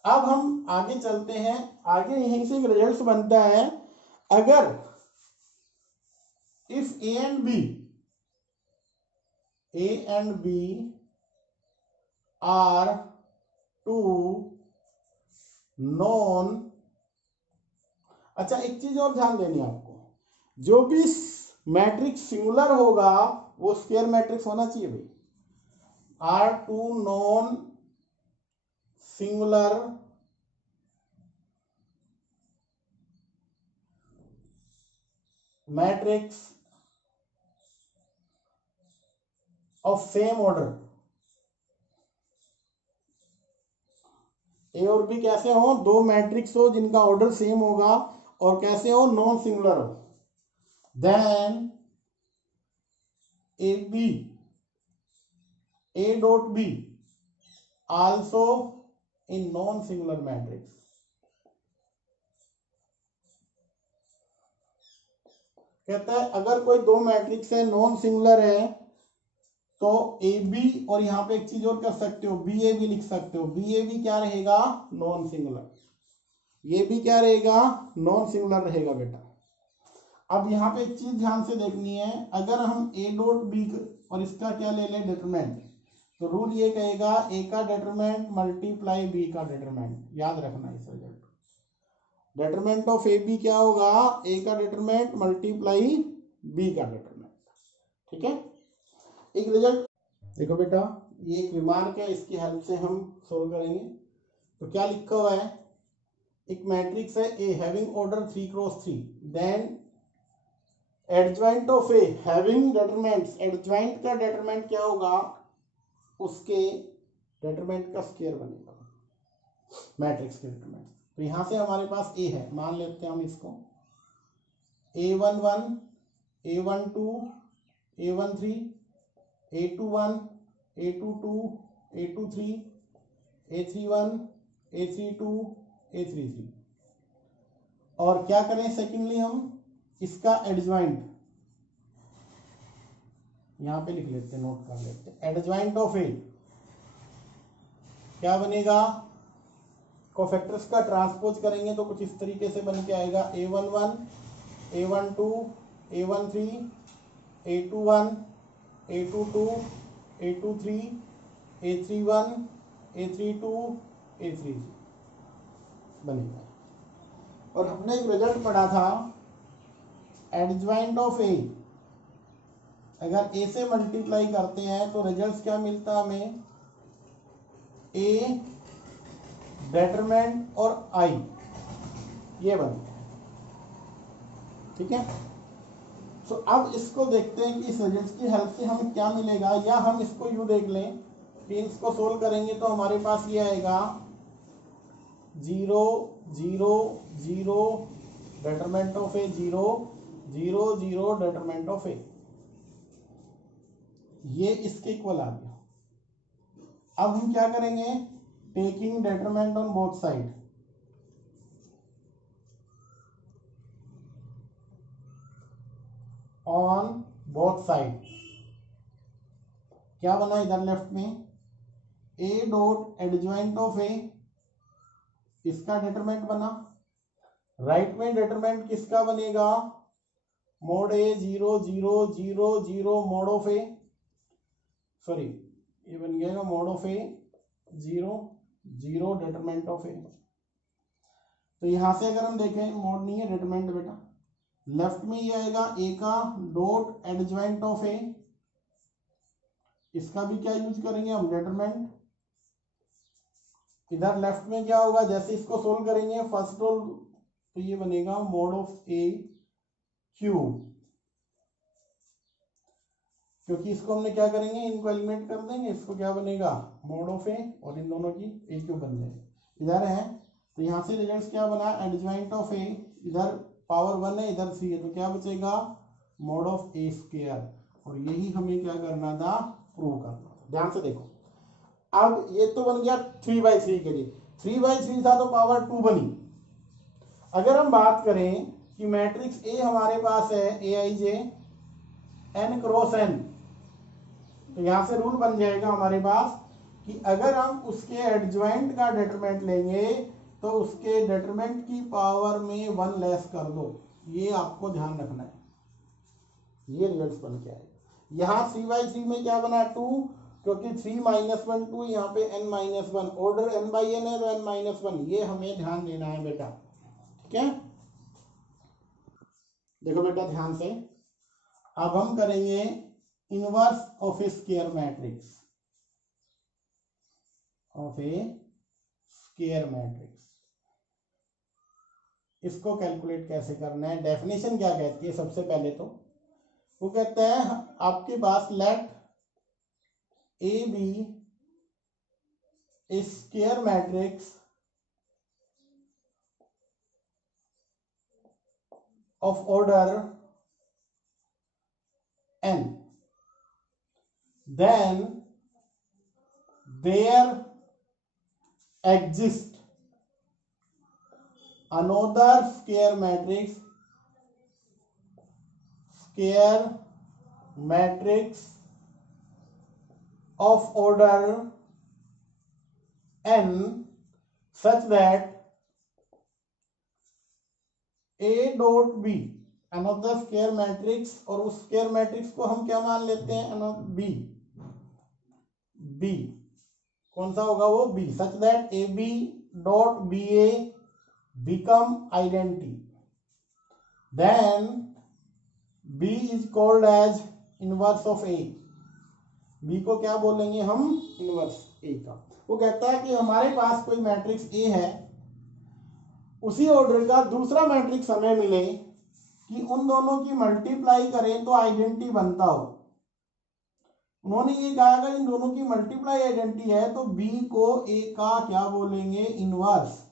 अब हम आगे चलते हैं, आगे यहीं से एक रिजल्ट बनता है, अगर if A and B are two non. अच्छा एक चीज और ध्यान देनी है आपको, जो भी मैट्रिक्स सिंगुलर होगा वो स्क्वायर मैट्रिक्स होना चाहिए भाई। Are two non singular matrix of same order, A और बी कैसे हो, दो मैट्रिक्स हो जिनका ऑर्डर सेम होगा और कैसे हो, नॉन सिंगुलर हो, then A B A dot B also in non singular matrix. कहता है अगर कोई दो मैट्रिक्स है नॉन सिंगुलर है तो ए बी, और यहां पे एक चीज और कर सकते हो, बी ए बी लिख सकते हो। बी ए बी क्या रहेगा, नॉन सिंगुलर। ये भी क्या रहेगा, नॉन सिंगुलर रहेगा बेटा। अब यहाँ पे एक चीज ध्यान से देखनी है, अगर हम ए डॉट बी और इसका क्या ले लें, डिटरमिनेंट, तो रूल ये कहेगा ए का डिटरमिनेंट मल्टीप्लाई बी का डिटरमिनेंट। याद रखना इस result, determinant of A B क्या होगा, ए का डिटरमिनेंट मल्टीप्लाई बी का डिटरमिनेंट। ठीक है, एक रिजल्ट देखो बेटा, ये एक रिमार्क है, इसकी हेल्प से हम सोल्व करेंगे। तो क्या लिखा हुआ है, एक मैट्रिक्स है A having order 3 cross 3, then adjoint of A having determinants, adjoint का डिटरमिनेंट क्या होगा, उसके डिटरमिनेंट का स्क्वायर बनेगा मैट्रिक्स के डिटरमिनेंट। तो यहां से हमारे पास ए है, मान लेते हैं हम इसको A11 A12 A13 A21 A22 A23 A31 A32 A33। और क्या करें सेकेंडली, हम इसका एडजॉइंट यहां पे लिख लेते हैं, नोट कर लेते हैं। एडजॉइंट ऑफ ए क्या बनेगा, कोफैक्टर्स का ट्रांसपोज करेंगे तो कुछ इस तरीके से बन के आएगा A11 A12 A13 A21 A22 A23 A31 A32 A33 बनेगा। और हमने एक रिजल्ट पढ़ा था, एडजॉइंट ऑफ ए, अगर ए से मल्टीप्लाई करते हैं तो रिजल्ट क्या मिलता है हमें, ए डिटरमिनेंट और आई, ये बनता है। ठीक है, तो अब इसको देखते हैं कि इस रिजल्ट की हेल्प से हमें क्या मिलेगा, या हम इसको यूं देख लें कि इसको सोल्व करेंगे तो हमारे पास ये आएगा 0 0 0 determinant of A 0 0 0 determinant of A, ये इसके इक्वल आ गया। अब हम क्या करेंगे, taking determinant on both side, on both side क्या बना इधर लेफ्ट में, A dot adjoint of A, इसका डिटरमिनेंट बना। राइट में डिटरमिनेंट किसका बनेगा, mod A 0 0 0 0 mod of A, sorry ये बन गया mod of A 0 0 determinant of A. तो यहां से अगर हम देखें, मोड नहीं है डिटरमिनेंट बेटा, लेफ्ट में ये आएगा ए का डॉट एडजॉइंट ऑफ ए, इसका भी क्या यूज करेंगे हम, डिटरमिनेंट। इधर लेफ्ट में क्या होगा, जैसे इसको सोल्व करेंगे फर्स्ट रोल, तो ये बनेगा मोड ऑफ ए क्यूब, क्योंकि इसको हमने क्या करेंगे, इनको एलिमिनेट कर देंगे, इसको क्या बनेगा, मोड ऑफ ए, और इन दोनों की ए क्यूब बन जाएगी। इधर है तो यहां से रिजल्ट क्या बना, एडजॉइंट ऑफ ए, इधर पावर 1 है इधर 3 है, तो क्या बचेगा, मोड ऑफ ए स्क्वायर। और यही हमें क्या करना था, प्रूव करना था। ध्यान से देखो, अब ये तो बन गया 3/3 के लिए, 3/3 था तो पावर 2 बनी। अगर हम बात करें कि मैट्रिक्स ए हमारे पास है ए i J N cross N, तो यहां से रूल बन जाएगा हमारे पास कि अगर हम उसके एडजॉइंट का डिटरमिनेंट लेंगे तो उसके डिटरमिनेंट की पावर में 1 लेस कर दो। ये आपको ध्यान रखना है, ये रिजल्ट बन के आएगा। यहाँ 3/3 में क्या बना, 2, क्योंकि 3 - 1 2, यहाँ पे n - 1, ऑर्डर n/n है तो n - 1, ये हमें ध्यान देना है बेटा। ठीक है, देखो बेटा ध्यान से, अब हम करेंगे inverse of A square matrix, of A square matrix. इसको कैलकुलेट कैसे करना है, डेफिनेशन क्या कहती है, सबसे पहले तो वो कहता है आपके पास let A B a square matrix of order n, then there exists another square matrix of order n such that A dot B, another square matrix, और उस स्क्वायर मैट्रिक्स को हम क्या मान लेते हैं, बी, बी कौन सा होगा वो, B, such that A B dot B A become identity, then B is called as inverse of A, B को क्या बोलेंगे हम, इनवर्स ए का। वो कहता है कि हमारे पास कोई मैट्रिक्स ए है, उसी ऑर्डर का दूसरा मैट्रिक्स हमें मिले कि उन दोनों की मल्टीप्लाई करें तो आइडेंटिटी बनता हो। उन्होंने ये कहा कि इन दोनों की मल्टीप्लाई आइडेंटिटी है तो बी को ए का क्या बोलेंगे, इनवर्स,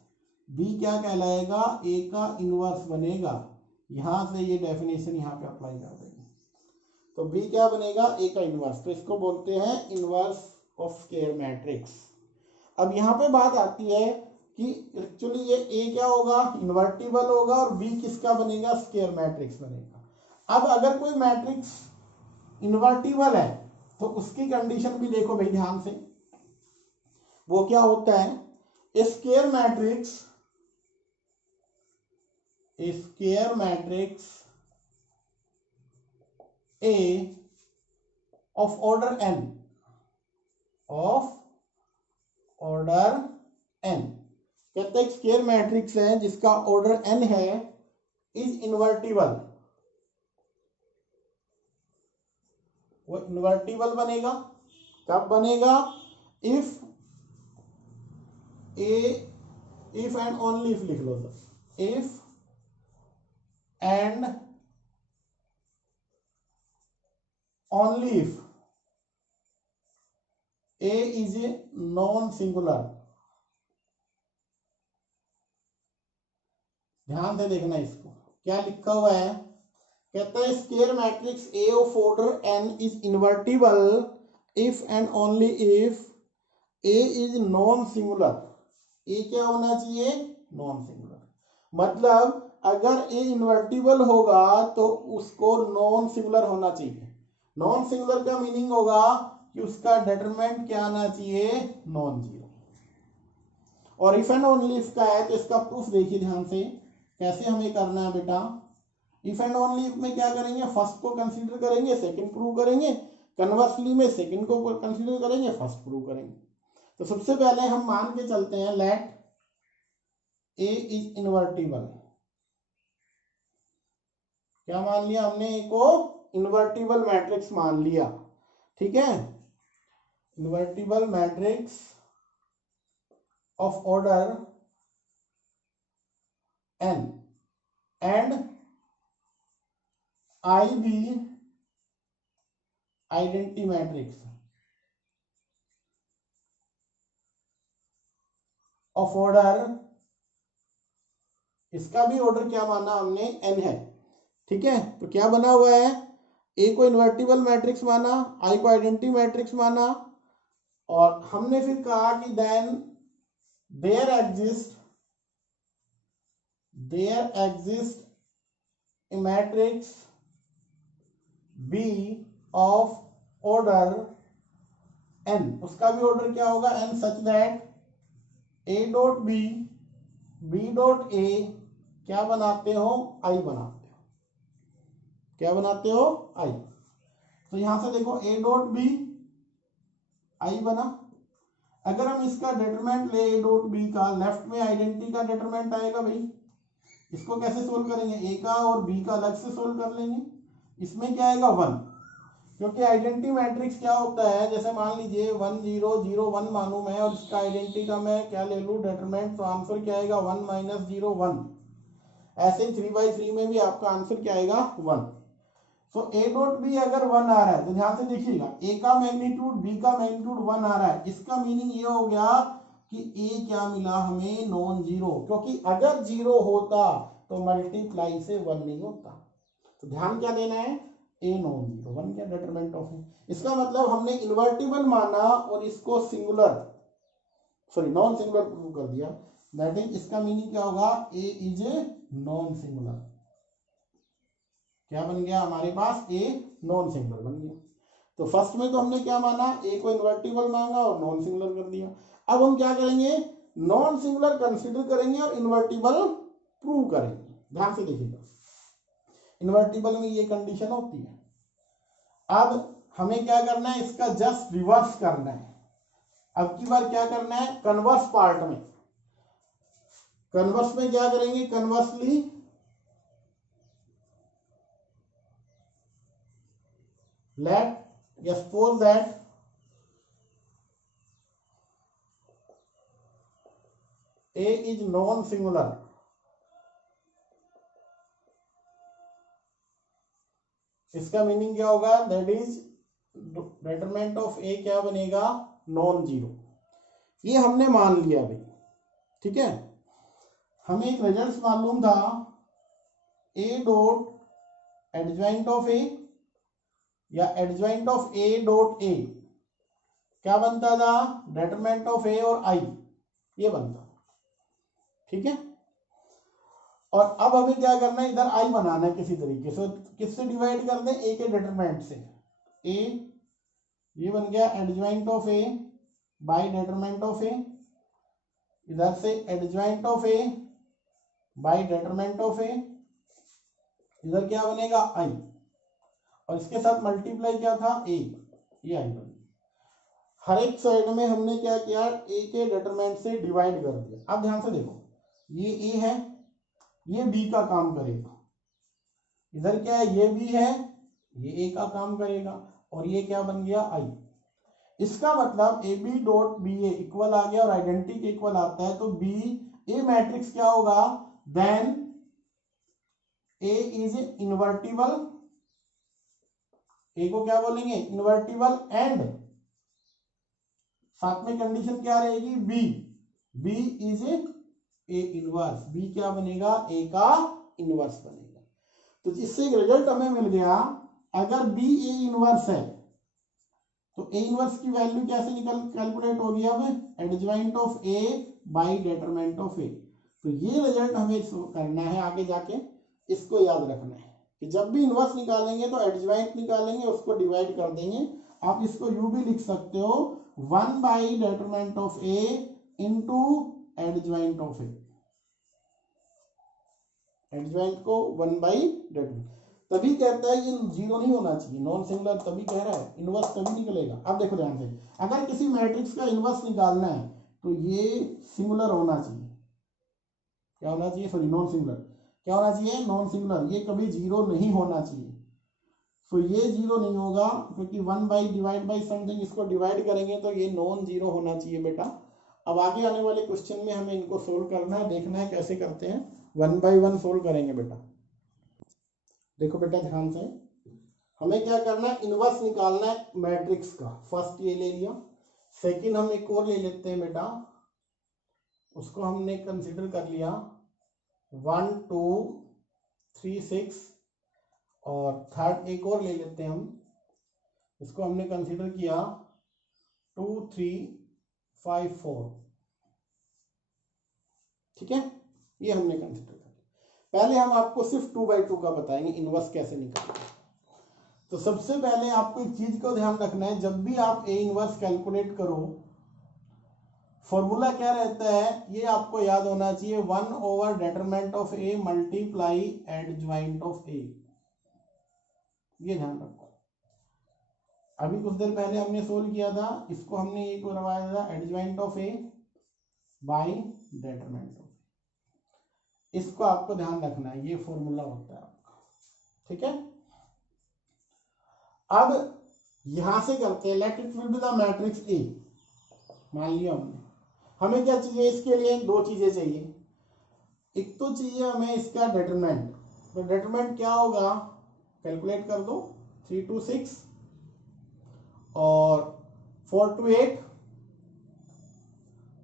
बी क्या कहलाएगा, ए का इनवर्स बनेगा। यहां से ये डेफिनेशन यहाँ पे अप्लाई कर देंगे तो बी क्या बनेगा, ए का इनवर्स, तो इसको बोलते हैं इनवर्स ऑफ स्क्वायर मैट्रिक्स। अब यहाँ पे बात आती है कि एक्चुअली ये ए क्या होगा, इन्वर्टिबल होगा, और बी किसका बनेगा, स्क्वायर मैट्रिक्स बनेगा। अब अगर कोई मैट्रिक्स इन्वर्टिबल है तो उसकी कंडीशन भी देखो भाई ध्यान से, वो क्या होता है, square matrix A of order n, कहते हैं स्क्वायर मैट्रिक्स है जिसका ऑर्डर n है, इज इन्वर्टिबल, वो इन्वर्टिबल बनेगा। कब बनेगा, इफ एंड ओनली इफ लिख लो, if and only if A is a non singular. ध्यान से देखना इसको, क्या लिखा हुआ है, कहता है square matrix A of order n is invertible if and only if A is non singular. A क्या होना चाहिए, नॉन सिंगुलर, मतलब अगर ए इन्वर्टिबल होगा तो उसको नॉन सिंगुलर होना चाहिए। नॉन सिंगुलर का मीनिंग होगा कि उसका डिटरमिनेंट क्या आना चाहिए, नॉन जीरो। और इफ एंड ओनली इफ का है तो इसका प्रूफ देखिए ध्यान से कैसे हमें करना है बेटा। इफ एंड ओनली इफ में क्या करेंगे, फर्स्ट को कंसीडर करेंगे, सेकंड प्रूव करेंगे, कन्वर्सली में सेकंड को कंसीडर करेंगे, फर्स्ट प्रूव करेंगे। तो सबसे पहले हम मान के चलते हैं लेट ए इज इन्वर्टिबल। क्या मान लिया हमने, ए को इन्वर्टिबल मैट्रिक्स मान लिया, ठीक है, invertible matrix of order n and I be identity matrix of order, इसका भी ऑर्डर क्या माना हमने, n है, ठीक है। तो क्या बना हुआ है, a को इन्वर्टिबल मैट्रिक्स माना, I को आइडेंटिटी मैट्रिक्स माना, और हमने फिर कहा कि then there exists a matrix B of order n, उसका भी ऑर्डर क्या होगा, n, such that a dot b, b dot a क्या बनाते हो, I बनाते हो, क्या बनाते हो, I। तो यहां से देखो a dot b I बना। अगर हम इसका डिटरमिनेंट ले a dot b का, लेफ्ट में आइडेंटिटी का डिटरमिनेंट आएगा भाई, इसको कैसे सोल्व करेंगे, ए का और बी का अलग से सोल्व कर लेंगे। इसमें क्या आएगा, 1, क्योंकि आइडेंटिटी मैट्रिक्स क्या होता है, जैसे मान लीजिए 1 0 0 1 मानूं मैं, और इसका आइडेंटिटी का मैं क्या ले लूं, डिटरमिनेंट, तो आंसर क्या आएगा, 1 - 0 1। ऐसे ही 3/3 में भी आपका आंसर क्या आएगा, 1। सो ए डॉट बी अगर 1 आ रहा है तो ध्यान से देखिएगा, ए का मैग्नीट्यूड बी का मैग्नीट्यूड 1 आ रहा है, इसका मीनिंग ये हो गया कि ए क्या मिला हमें, नॉन जीरो, क्योंकि अगर 0 होता तो मल्टीप्लाई से 1 नहीं होता। तो ध्यान क्या देना है, ए नॉन जीरो बन गया डिटरमिनेंट ऑफ ए। इसका मतलब हमने इन्वर्टिबल माना और इसको सिंगुलर नॉन सिंगुलर प्रूव कर दिया। दैट इज इसका मीनिंग क्या होगा, ए इज ए नॉन सिंगुलर। क्या बन गया हमारे पास, ए नॉन सिंगुलर बन गया। तो फर्स्ट में तो हमने क्या माना, ए को इन्वर्टिबल मांगा और नॉन सिंगुलर कर दिया। अब हम क्या करेंगे, नॉन सिंगुलर कंसीडर करेंगे और इन्वर्टिबल प्रूव करेंगे। ध्यान से देखिएगा, इन्वर्टिबल में ये कंडीशन होती है। अब हमें क्या करना है, इसका जस्ट रिवर्स करना है। अब की बार क्या करना है, कन्वर्स पार्ट में, कन्वर्स में क्या करेंगे, conversely let suppose that A is non singular. इसका मीनिंग क्या होगा, that is determinant of A क्या बनेगा, नॉन जीरो। ये हमने मान लिया भाई, ठीक है। हमें एक रिजल्ट मालूम था, ए डॉट एडजॉइंट ऑफ ए या adjoint of A dot A क्या बनता था, डिटरमिनेंट ऑफ ए और आई, ये बनता, ठीक है। और अब हमें क्या करना है, इधर आई बनाना है किसी तरीके से। किससे डिवाइड कर दें, ए के डिटरमिनेंट से। ए ये बन गया adjoint of A by determinant of A, इधर से adjoint of A by determinant of A, इधर क्या बनेगा आई, और इसके साथ मल्टीप्लाई क्या था, ए, ये आई बन। हर एक साइड में हमने क्या किया, ए के डिटरमिनेंट से डिवाइड कर दिया। अब ध्यान से देखो, ये ए है, ये बी का काम करेगा, इधर क्या है, ये बी है, ये ए का काम करेगा, और ये क्या बन गया, आई। इसका मतलब A B dot B A equal आ गया, और आइडेंटिटी इक्वल आता है तो बी ए मैट्रिक्स क्या होगा, देन ए इज इन्वर्टिबल, ए को क्या बोलेंगे, इन्वर्टिबल, एंड साथ में कंडीशन क्या रहेगी, B is A inverse, B क्या बनेगा, ए का इनवर्स बनेगा। तो इससे एक रिजल्ट हमें मिल गया, अगर बी ए इनवर्स है तो ए इनवर्स की वैल्यू कैसे कैलकुलेट होगी, अब adjoint of A by determinant of A. तो ये रिजल्ट हमें करना है आगे जाके, इसको याद रखना है कि जब भी इनवर्स निकालेंगे तो एडजॉइंट निकालेंगे, उसको डिवाइड कर देंगे। आप इसको यू भी लिख सकते हो, 1 by determinant of A into adjoint of A, adjoint को 1 बाय डिटरमिनेंट। तभी कहता है ये जीरो नहीं होना चाहिए, नॉन सिंगुलर, तभी कह रहा है इनवर्स तभी निकलेगा। अब देखो ध्यान से, अगर किसी मैट्रिक्स का इनवर्स निकालना है तो ये सिंगुलर होना चाहिए, क्या होना चाहिए, सॉरी नॉन सिंगुलर, क्या होना चाहिए, नॉन सिंगुलर, ये कभी जीरो नहीं होना चाहिए। तो ये जीरो नहीं होगा क्योंकि 1 बाई डिवाइड बाई समथिंग, इसको डिवाइड करेंगे तो ये नॉन जीरो होना चाहिए बेटा। अब आगे आने वाले क्वेश्चन में हमें इनको सोल्व करना है, देखना है कैसे करते हैं, 1 बाई 1 सोल्व करेंगे बेटा। देखो बेटा ध्यान से, हमें क्या करना है, इनवर्स निकालना है मैट्रिक्स का। फर्स्ट ये ले लिया, सेकंड हम एक और ले लेते हैं बेटा, उसको हमने कंसिडर कर लिया 1 2 3 6, और थर्ड एक और ले लेते हैं हम, इसको हमने कंसिडर किया 2 3 5 4, ठीक है, ये हमने कंसिडर कर। पहले हम आपको सिर्फ 2 बाई 2 का बताएंगे इनवर्स कैसे निकालना है। तो सबसे पहले आपको एक चीज को ध्यान रखना है, जब भी आप ए इनवर्स कैलकुलेट करो, फॉर्मूला क्या रहता है, ये आपको याद होना चाहिए, 1 over determinant of A multiply adjoint of A, ये ध्यान रखो। अभी कुछ देर पहले हमने सोल्व किया था, इसको हमने ये करवाया था adjoint of A by determinant of, इसको आपको ध्यान रखना है, ये फॉर्मूला होता है आपका, ठीक है। अब यहां से करते हैं, late it will be the matrix A, मान लिया हमने। हमें क्या चाहिए इसके लिए, दो चीजें चाहिए। एक तो चाहिए हमें इसका डिटरमिनेंट, तो डिटरमिनेंट क्या होगा, कैलकुलेट कर दो, 3 to 6 और 4 to 8,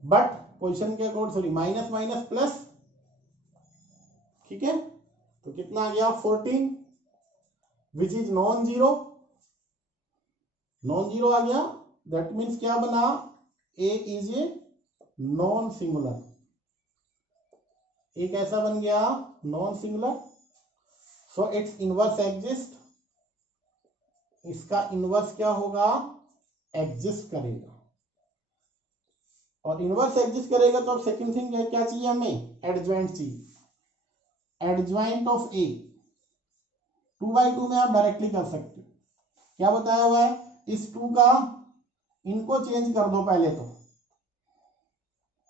बट पोजीशन के according, sorry minus minus plus, ठीक है। तो कितना आ गया 14, which is non zero, non zero आ गया, दैट मीन्स क्या बना, A is a non singular, A कैसा बन गया, non singular. So its inverse exist, इसका इनवर्स क्या होगा, एग्जिस्ट करेगा, और इनवर्स एग्जिस्ट करेगा तो अब सेकंड थिंग क्या चाहिए हमें, एडजॉइंट चाहिए। एडजॉइंट ऑफ ए 2/2 में आप डायरेक्टली कर सकते हो, क्या बताया हुआ है, इस 2 का इनको चेंज कर दो पहले तो,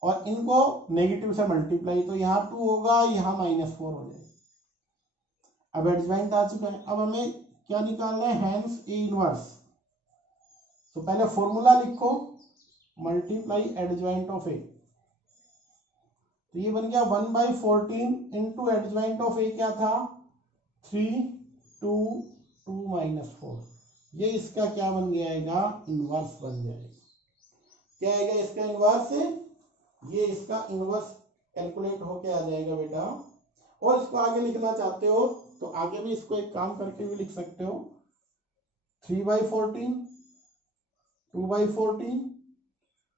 और इनको नेगेटिव से मल्टीप्लाई, तो यहाँ 2 होगा, यहाँ -4 हो जाएगा। अब एडजॉइंट आ चुका है, अब हमें क्या निकालना है, हैंस ए इनवर्स। तो पहले फॉर्मूला लिखो, मल्टीप्लाई एडजॉइंट ऑफ ए, तो ये बन गया 1/14 इंटू एडजॉइंट ऑफ ए क्या था, 3 2 2 -4, ये इसका क्या बन जाएगा, इनवर्स बन जाएगा। क्या आएगा इसका इनवर्स, ये इसका इनवर्स कैलकुलेट होके आ जाएगा बेटा। और इसको आगे लिखना चाहते हो तो आगे भी इसको एक काम करके भी लिख सकते हो, 3/14 2/14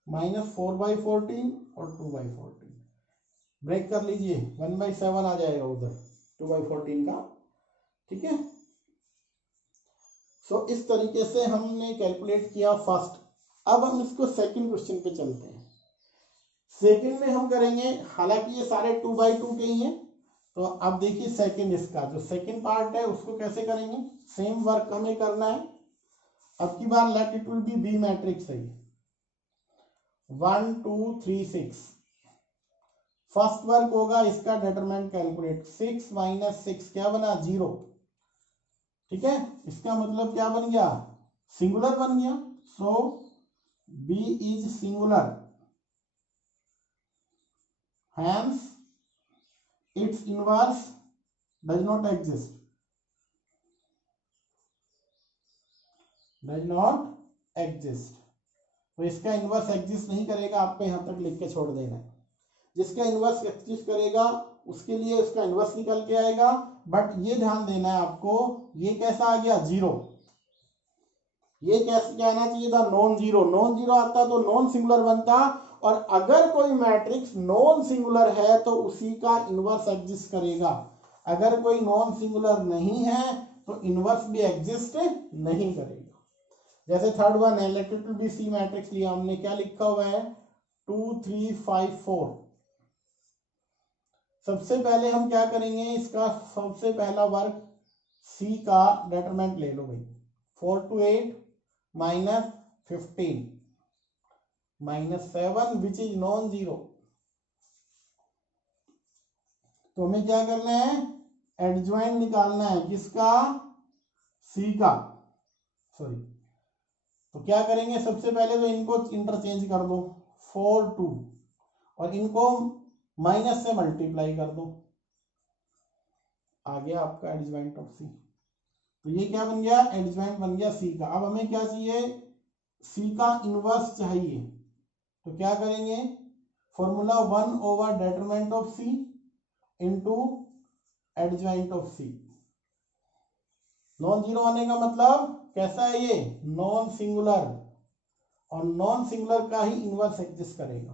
-4/14 और 2/14, ब्रेक कर लीजिए, 1/7 आ जाएगा उधर 2/14 का, ठीक है। सो इस तरीके से हमने कैलकुलेट किया फर्स्ट। अब हम इसको सेकंड क्वेश्चन पे चलते हैं। सेकंड में हम करेंगे, हालांकि ये सारे 2/2 के ही हैं, तो अब देखिए सेकंड, इसका जो सेकंड पार्ट है उसको कैसे करेंगे, सेम वर्क हमें करना है। अब की बार let it will be B matrix है, 1 2 3 6। फर्स्ट वर्क होगा इसका डिटरमिनेंट कैलकुलेट, 6 - 6 क्या बना, 0, ठीक है। इसका मतलब क्या बन गया, सिंगुलर बन गया। So B is singular, hence its inverse does not exist, does not exist. तो इसका इनवर्स एग्जिस्ट नहीं करेगा, आपको यहां तक लिख के छोड़ देना है। जिसका इनवर्स एग्जिस्ट करेगा उसके लिए इसका इनवर्स निकल के आएगा, बट ये ध्यान देना है आपको, ये कैसा आ गया, 0। ये कैसे क्या आना चाहिए था, नॉन जीरो। नॉन जीरो आता तो नॉन सिंगुलर बनता, और अगर कोई मैट्रिक्स नॉन सिंगुलर है तो उसी का इनवर्स एग्जिस्ट करेगा। अगर कोई नॉन सिंगुलर नहीं है तो इनवर्स भी एग्जिस्ट नहीं करेगा। जैसे थर्ड वन है, let it be C matrix लिया हमने, क्या लिखा हुआ है, 2 3 5 4। सबसे पहले हम क्या करेंगे, इसका सबसे पहला वर्क सी का डिटरमिनेंट ले लो भाई, 4 to 8 -15 -7 which is non zero. तो हमें क्या करना है, एडजॉइंट निकालना है, किसका, सी का, सॉरी। तो क्या करेंगे, सबसे पहले तो इनको इंटरचेंज कर दो, 4 2, और इनको माइनस से मल्टीप्लाई कर दो, आ गया आपका एडजॉइंट ऑफ सी। तो ये क्या बन गया, एडजॉइंट बन गया सी का। अब हमें क्या चाहिए, सी का इनवर्स चाहिए, तो क्या करेंगे, formula 1 / determinant of C into adjoint of C. Non zero आने का मतलब कैसा है, ये नॉन सिंगुलर, और नॉन सिंगुलर का ही इनवर्स एग्जिस्ट करेगा।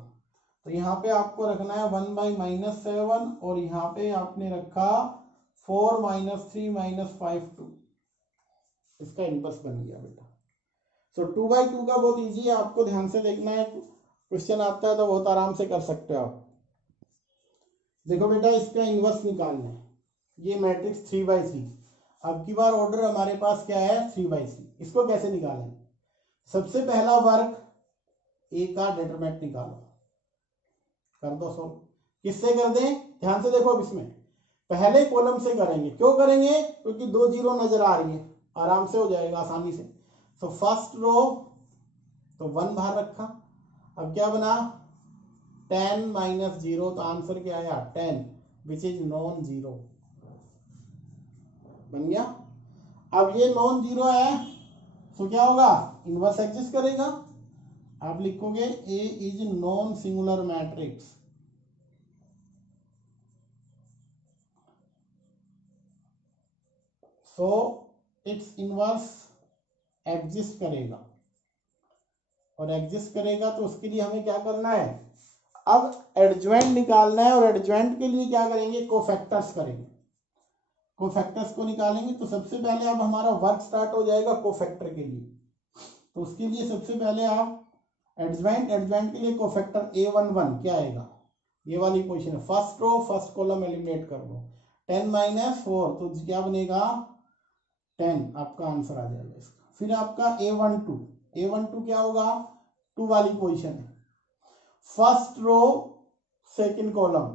तो यहाँ पे आपको रखना है 1/-7, और यहाँ पे आपने रखा 4 - 3 - 5 2, इसका इनवर्स बन गया बेटा। सो 2/2 का बहुत इजी है, आपको ध्यान से देखना है, क्वेश्चन आता है तो बहुत आराम से कर सकते हो आप। देखो बेटा, इसका इनवर्स निकालना है, ये मैट्रिक्स 3/3। अब की बार ऑर्डर हमारे पास क्या है, 3/3। इसको कैसे निकालें, सबसे पहला वर्क ए का डिटरमिनेंट निकालो, कर दो सॉल्व। किससे कर दें, ध्यान से देखो, अब इसमें पहले कॉलम से करेंगे, क्यों करेंगे, क्योंकि 2 0 नजर आ रही है, आराम से हो जाएगा आसानी से। तो फर्स्ट रो तो 1 बाहर रखा, अब क्या बना, 10 - 0, तो आंसर क्या आया, 10 विच इज नॉन जीरो, बन गया। अब ये नॉन जीरो है तो क्या होगा, इनवर्स एग्जिस्ट करेगा। आप लिखोगे A is non singular matrix, so its inverse exist करेगा, और एग्जिस्ट करेगा तो उसके लिए हमें क्या करना है, अब एडजॉइंट निकालना है। और एडजॉइंट के लिए क्या करेंगे, कोफैक्टर्स करेंगे। कोफैक्टर्स को निकालेंगे तो सबसे पहले अब हमारा वर्क स्टार्ट हो जाएगा कोफैक्टर के लिए। तो उसके लिए सबसे पहले आप एडजॉइंट के लिए कोफैक्टर A11 क्या आएगा, ये वाली पोजीशन है, first row first column eliminate कर दो, 10 - 4 तो क्या बनेगा 10, आपका आंसर आ जाएगा इसका। फिर आपका A12 क्या होगा, 2 वाली पोजीशन है, फर्स्ट रो सेकंड कॉलम,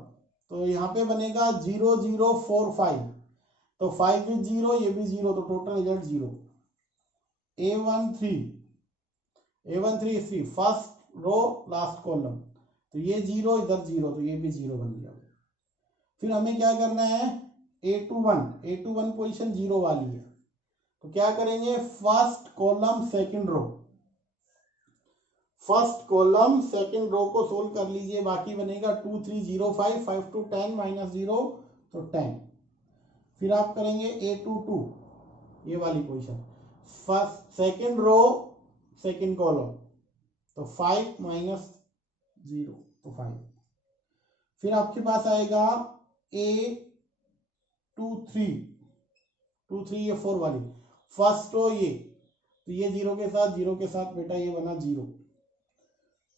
तो यहाँ पे बनेगा 0 0 4 5, तो 5 भी 0, ये भी 0, तो total result 0। A13 first row last column, तो ये 0 इधर 0, तो ये भी 0 बन गया। फिर हमें क्या करना है, A21 पोजीशन 0 वाली है, तो क्या करेंगे, first column second row, first column second row को सोल्व कर लीजिए, बाकी बनेगा 2 3 0 5 5 2 10 -0 तो 10। फिर आप करेंगे A22 ये वाली position, first second row second column, तो 5 - 0 तो 5। फिर आपके पास आएगा A23 ये 4 वाली, फर्स्ट रो ये, तो ये 0 के साथ बेटा ये बना 0।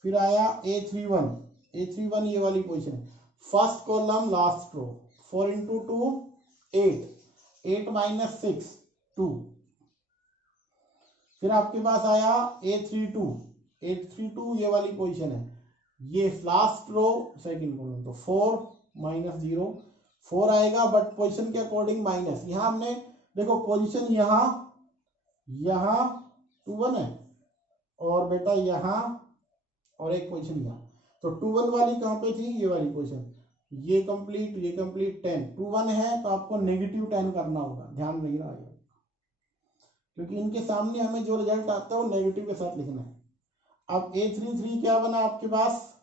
फिर आया A31 ये वाली पोजीशन है, फर्स्ट कॉलम लास्ट रो, 4 × 2 8 8 - 6 2। फिर आपके पास आया A32 ये वाली पोजीशन है, ये लास्ट रो सेकंड कॉलम, तो 4 - 0 4 आएगा, बट पोजीशन के अकॉर्डिंग माइनस, यहां हमने देखो पोजीशन यहाँ 21 है, और बेटा यहाँ और एक पोजीशन यहाँ, तो 21 वाली कहाँ पे थी, ये वाली पोजीशन, ये कंप्लीट 10 21 है, तो आपको -10 करना होगा, ध्यान नहीं रहा है, क्योंकि इनके सामने हमें जो रिजल्ट आता है वो नेगेटिव के साथ लिखना है। अब A33 क्या बना आपके पास,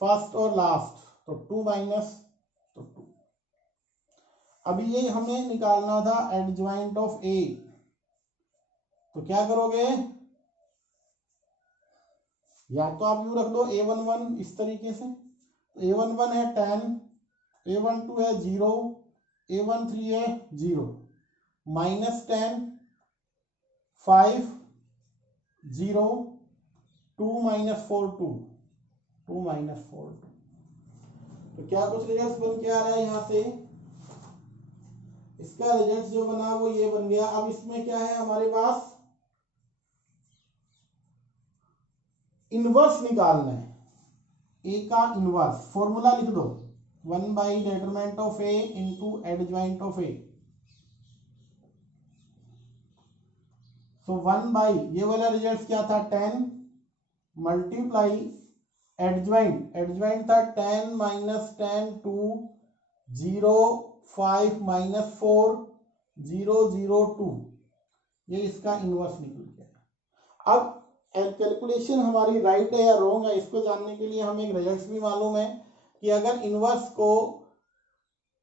फर्स्ट और लास्ट, तो 2 - तो 2। अभी ये हमें निकालना था एडजॉइंट ऑफ A, तो क्या करोगे, या तो आप यू रख दो A11 इस तरीके से, तो A11 है 10, A12 है 0, A13 है 0, -10 5 0 2 - 4 2 2 - 4 2। तो क्या कुछ रिजल्ट बन के आ रहा है यहाँ से, इसका रिजल्ट जो बना वो ये बन गया। अब इसमें क्या है हमारे पास, इनवर्स निकालना है, ए का इनवर्स, फॉर्मूला लिख दो, 1/det of A into adjoint of A। सो 1 ये वाला रिजल्ट क्या था 10 मल्टीप्लाई एडजॉइंट था 10 - 10 2 0 5 - 4 0 0 2, ये इसका इनवर्स निकल गया। अब कैलकुलेशन हमारी राइट है या रॉन्ग है, इसको जानने के लिए हमें एक रिजल्ट भी मालूम है कि अगर इनवर्स को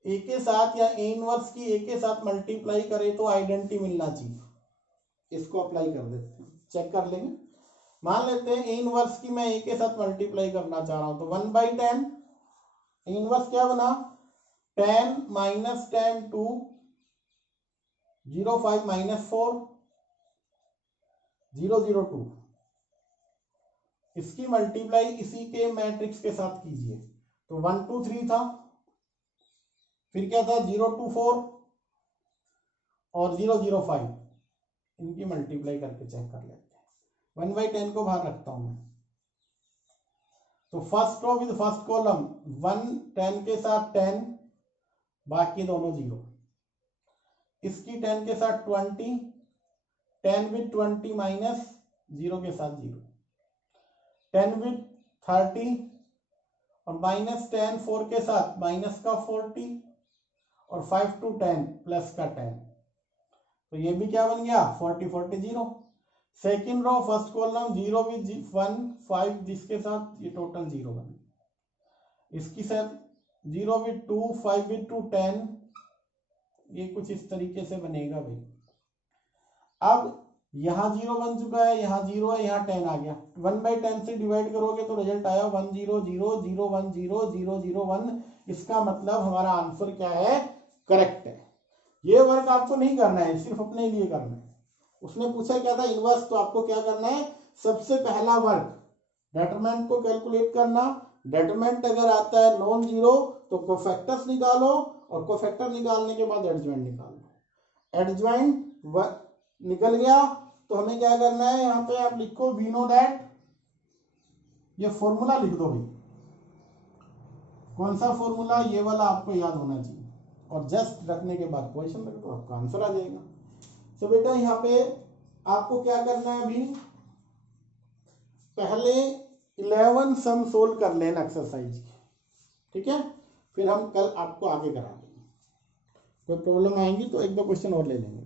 ए के साथ या ए इनवर्स की ए के साथ मल्टीप्लाई करे तो आइडेंटिटी मिलना चाहिए। इसको अप्लाई कर देते हैं, चेक कर लेंगे। मान लेते हैं ए इनवर्स की मैं ए के साथ मल्टीप्लाई करना चाह रहा हूं, तो 1/10 ए इनवर्स क्या बना 10 - 10 2 0 5 - 4 0 0 2, इसकी मल्टीप्लाई इसी के मैट्रिक्स के साथ कीजिए, तो 1 2 3 था, फिर क्या था 0 2 4 और 0 0 5, इनकी मल्टीप्लाई करके चेक कर लेते हैं। 1/10 को बाहर रखता हूं मैं, तो first row with first column 1 10 के साथ 10, बाकी दोनों 0, इसकी 10 के साथ 20, 10 विद 20 माइनस 0 के साथ 0, 10 विद 30 और -10 4 के साथ माइनस का 40 और 5 to 10 प्लस का 10, तो ये भी क्या बन गया 40 40 0। Second row first column 0 with 1 5, जिसके साथ ये टोटल 0 बन गया, इसकी साथ 0 विद 2 5 विद 2 10, ये कुछ इस तरीके से बनेगा भाई। अब यहाँ 0 बन चुका है, यहाँ 0 है, यहाँ 10 आ गया। 1/10 से डिवाइड करोगे तो रिजल्ट आया 1 0 0 0 1 0 0 0 1। इसका मतलब हमारा आंसर क्या है, करेक्ट है। ये वर्क आपको नहीं करना है, सिर्फ अपने लिए करना है। उसने पूछा क्या था, इनवर्स, तो आपको क्या करना है, सबसे पहला वर्क डेटरमिनेंट को कैलकुलेट करना। डेटरमिनेंट अगर आता है नॉन जीरो तो कोफैक्टर्स निकालो, और कोफैक्टर निकालने के बाद एडजॉइंट निकालो। एडजॉइंट निकल गया तो हमें क्या करना है, यहाँ पे आप लिखो वी नो दैट, ये फॉर्मूला लिख दो भाई। कौन सा फॉर्मूला, ये वाला आपको याद होना चाहिए, और जस्ट रखने के बाद क्वेश्चन रख दो, आपका आंसर आ जाएगा। तो बेटा यहाँ पे आपको क्या करना है, अभी पहले 11 सम सोल्व कर लेना एक्सरसाइज की, ठीक है, फिर हम कल आपको आगे करा देंगे। कोई प्रॉब्लम आएंगी तो एक दो क्वेश्चन और ले लेंगे।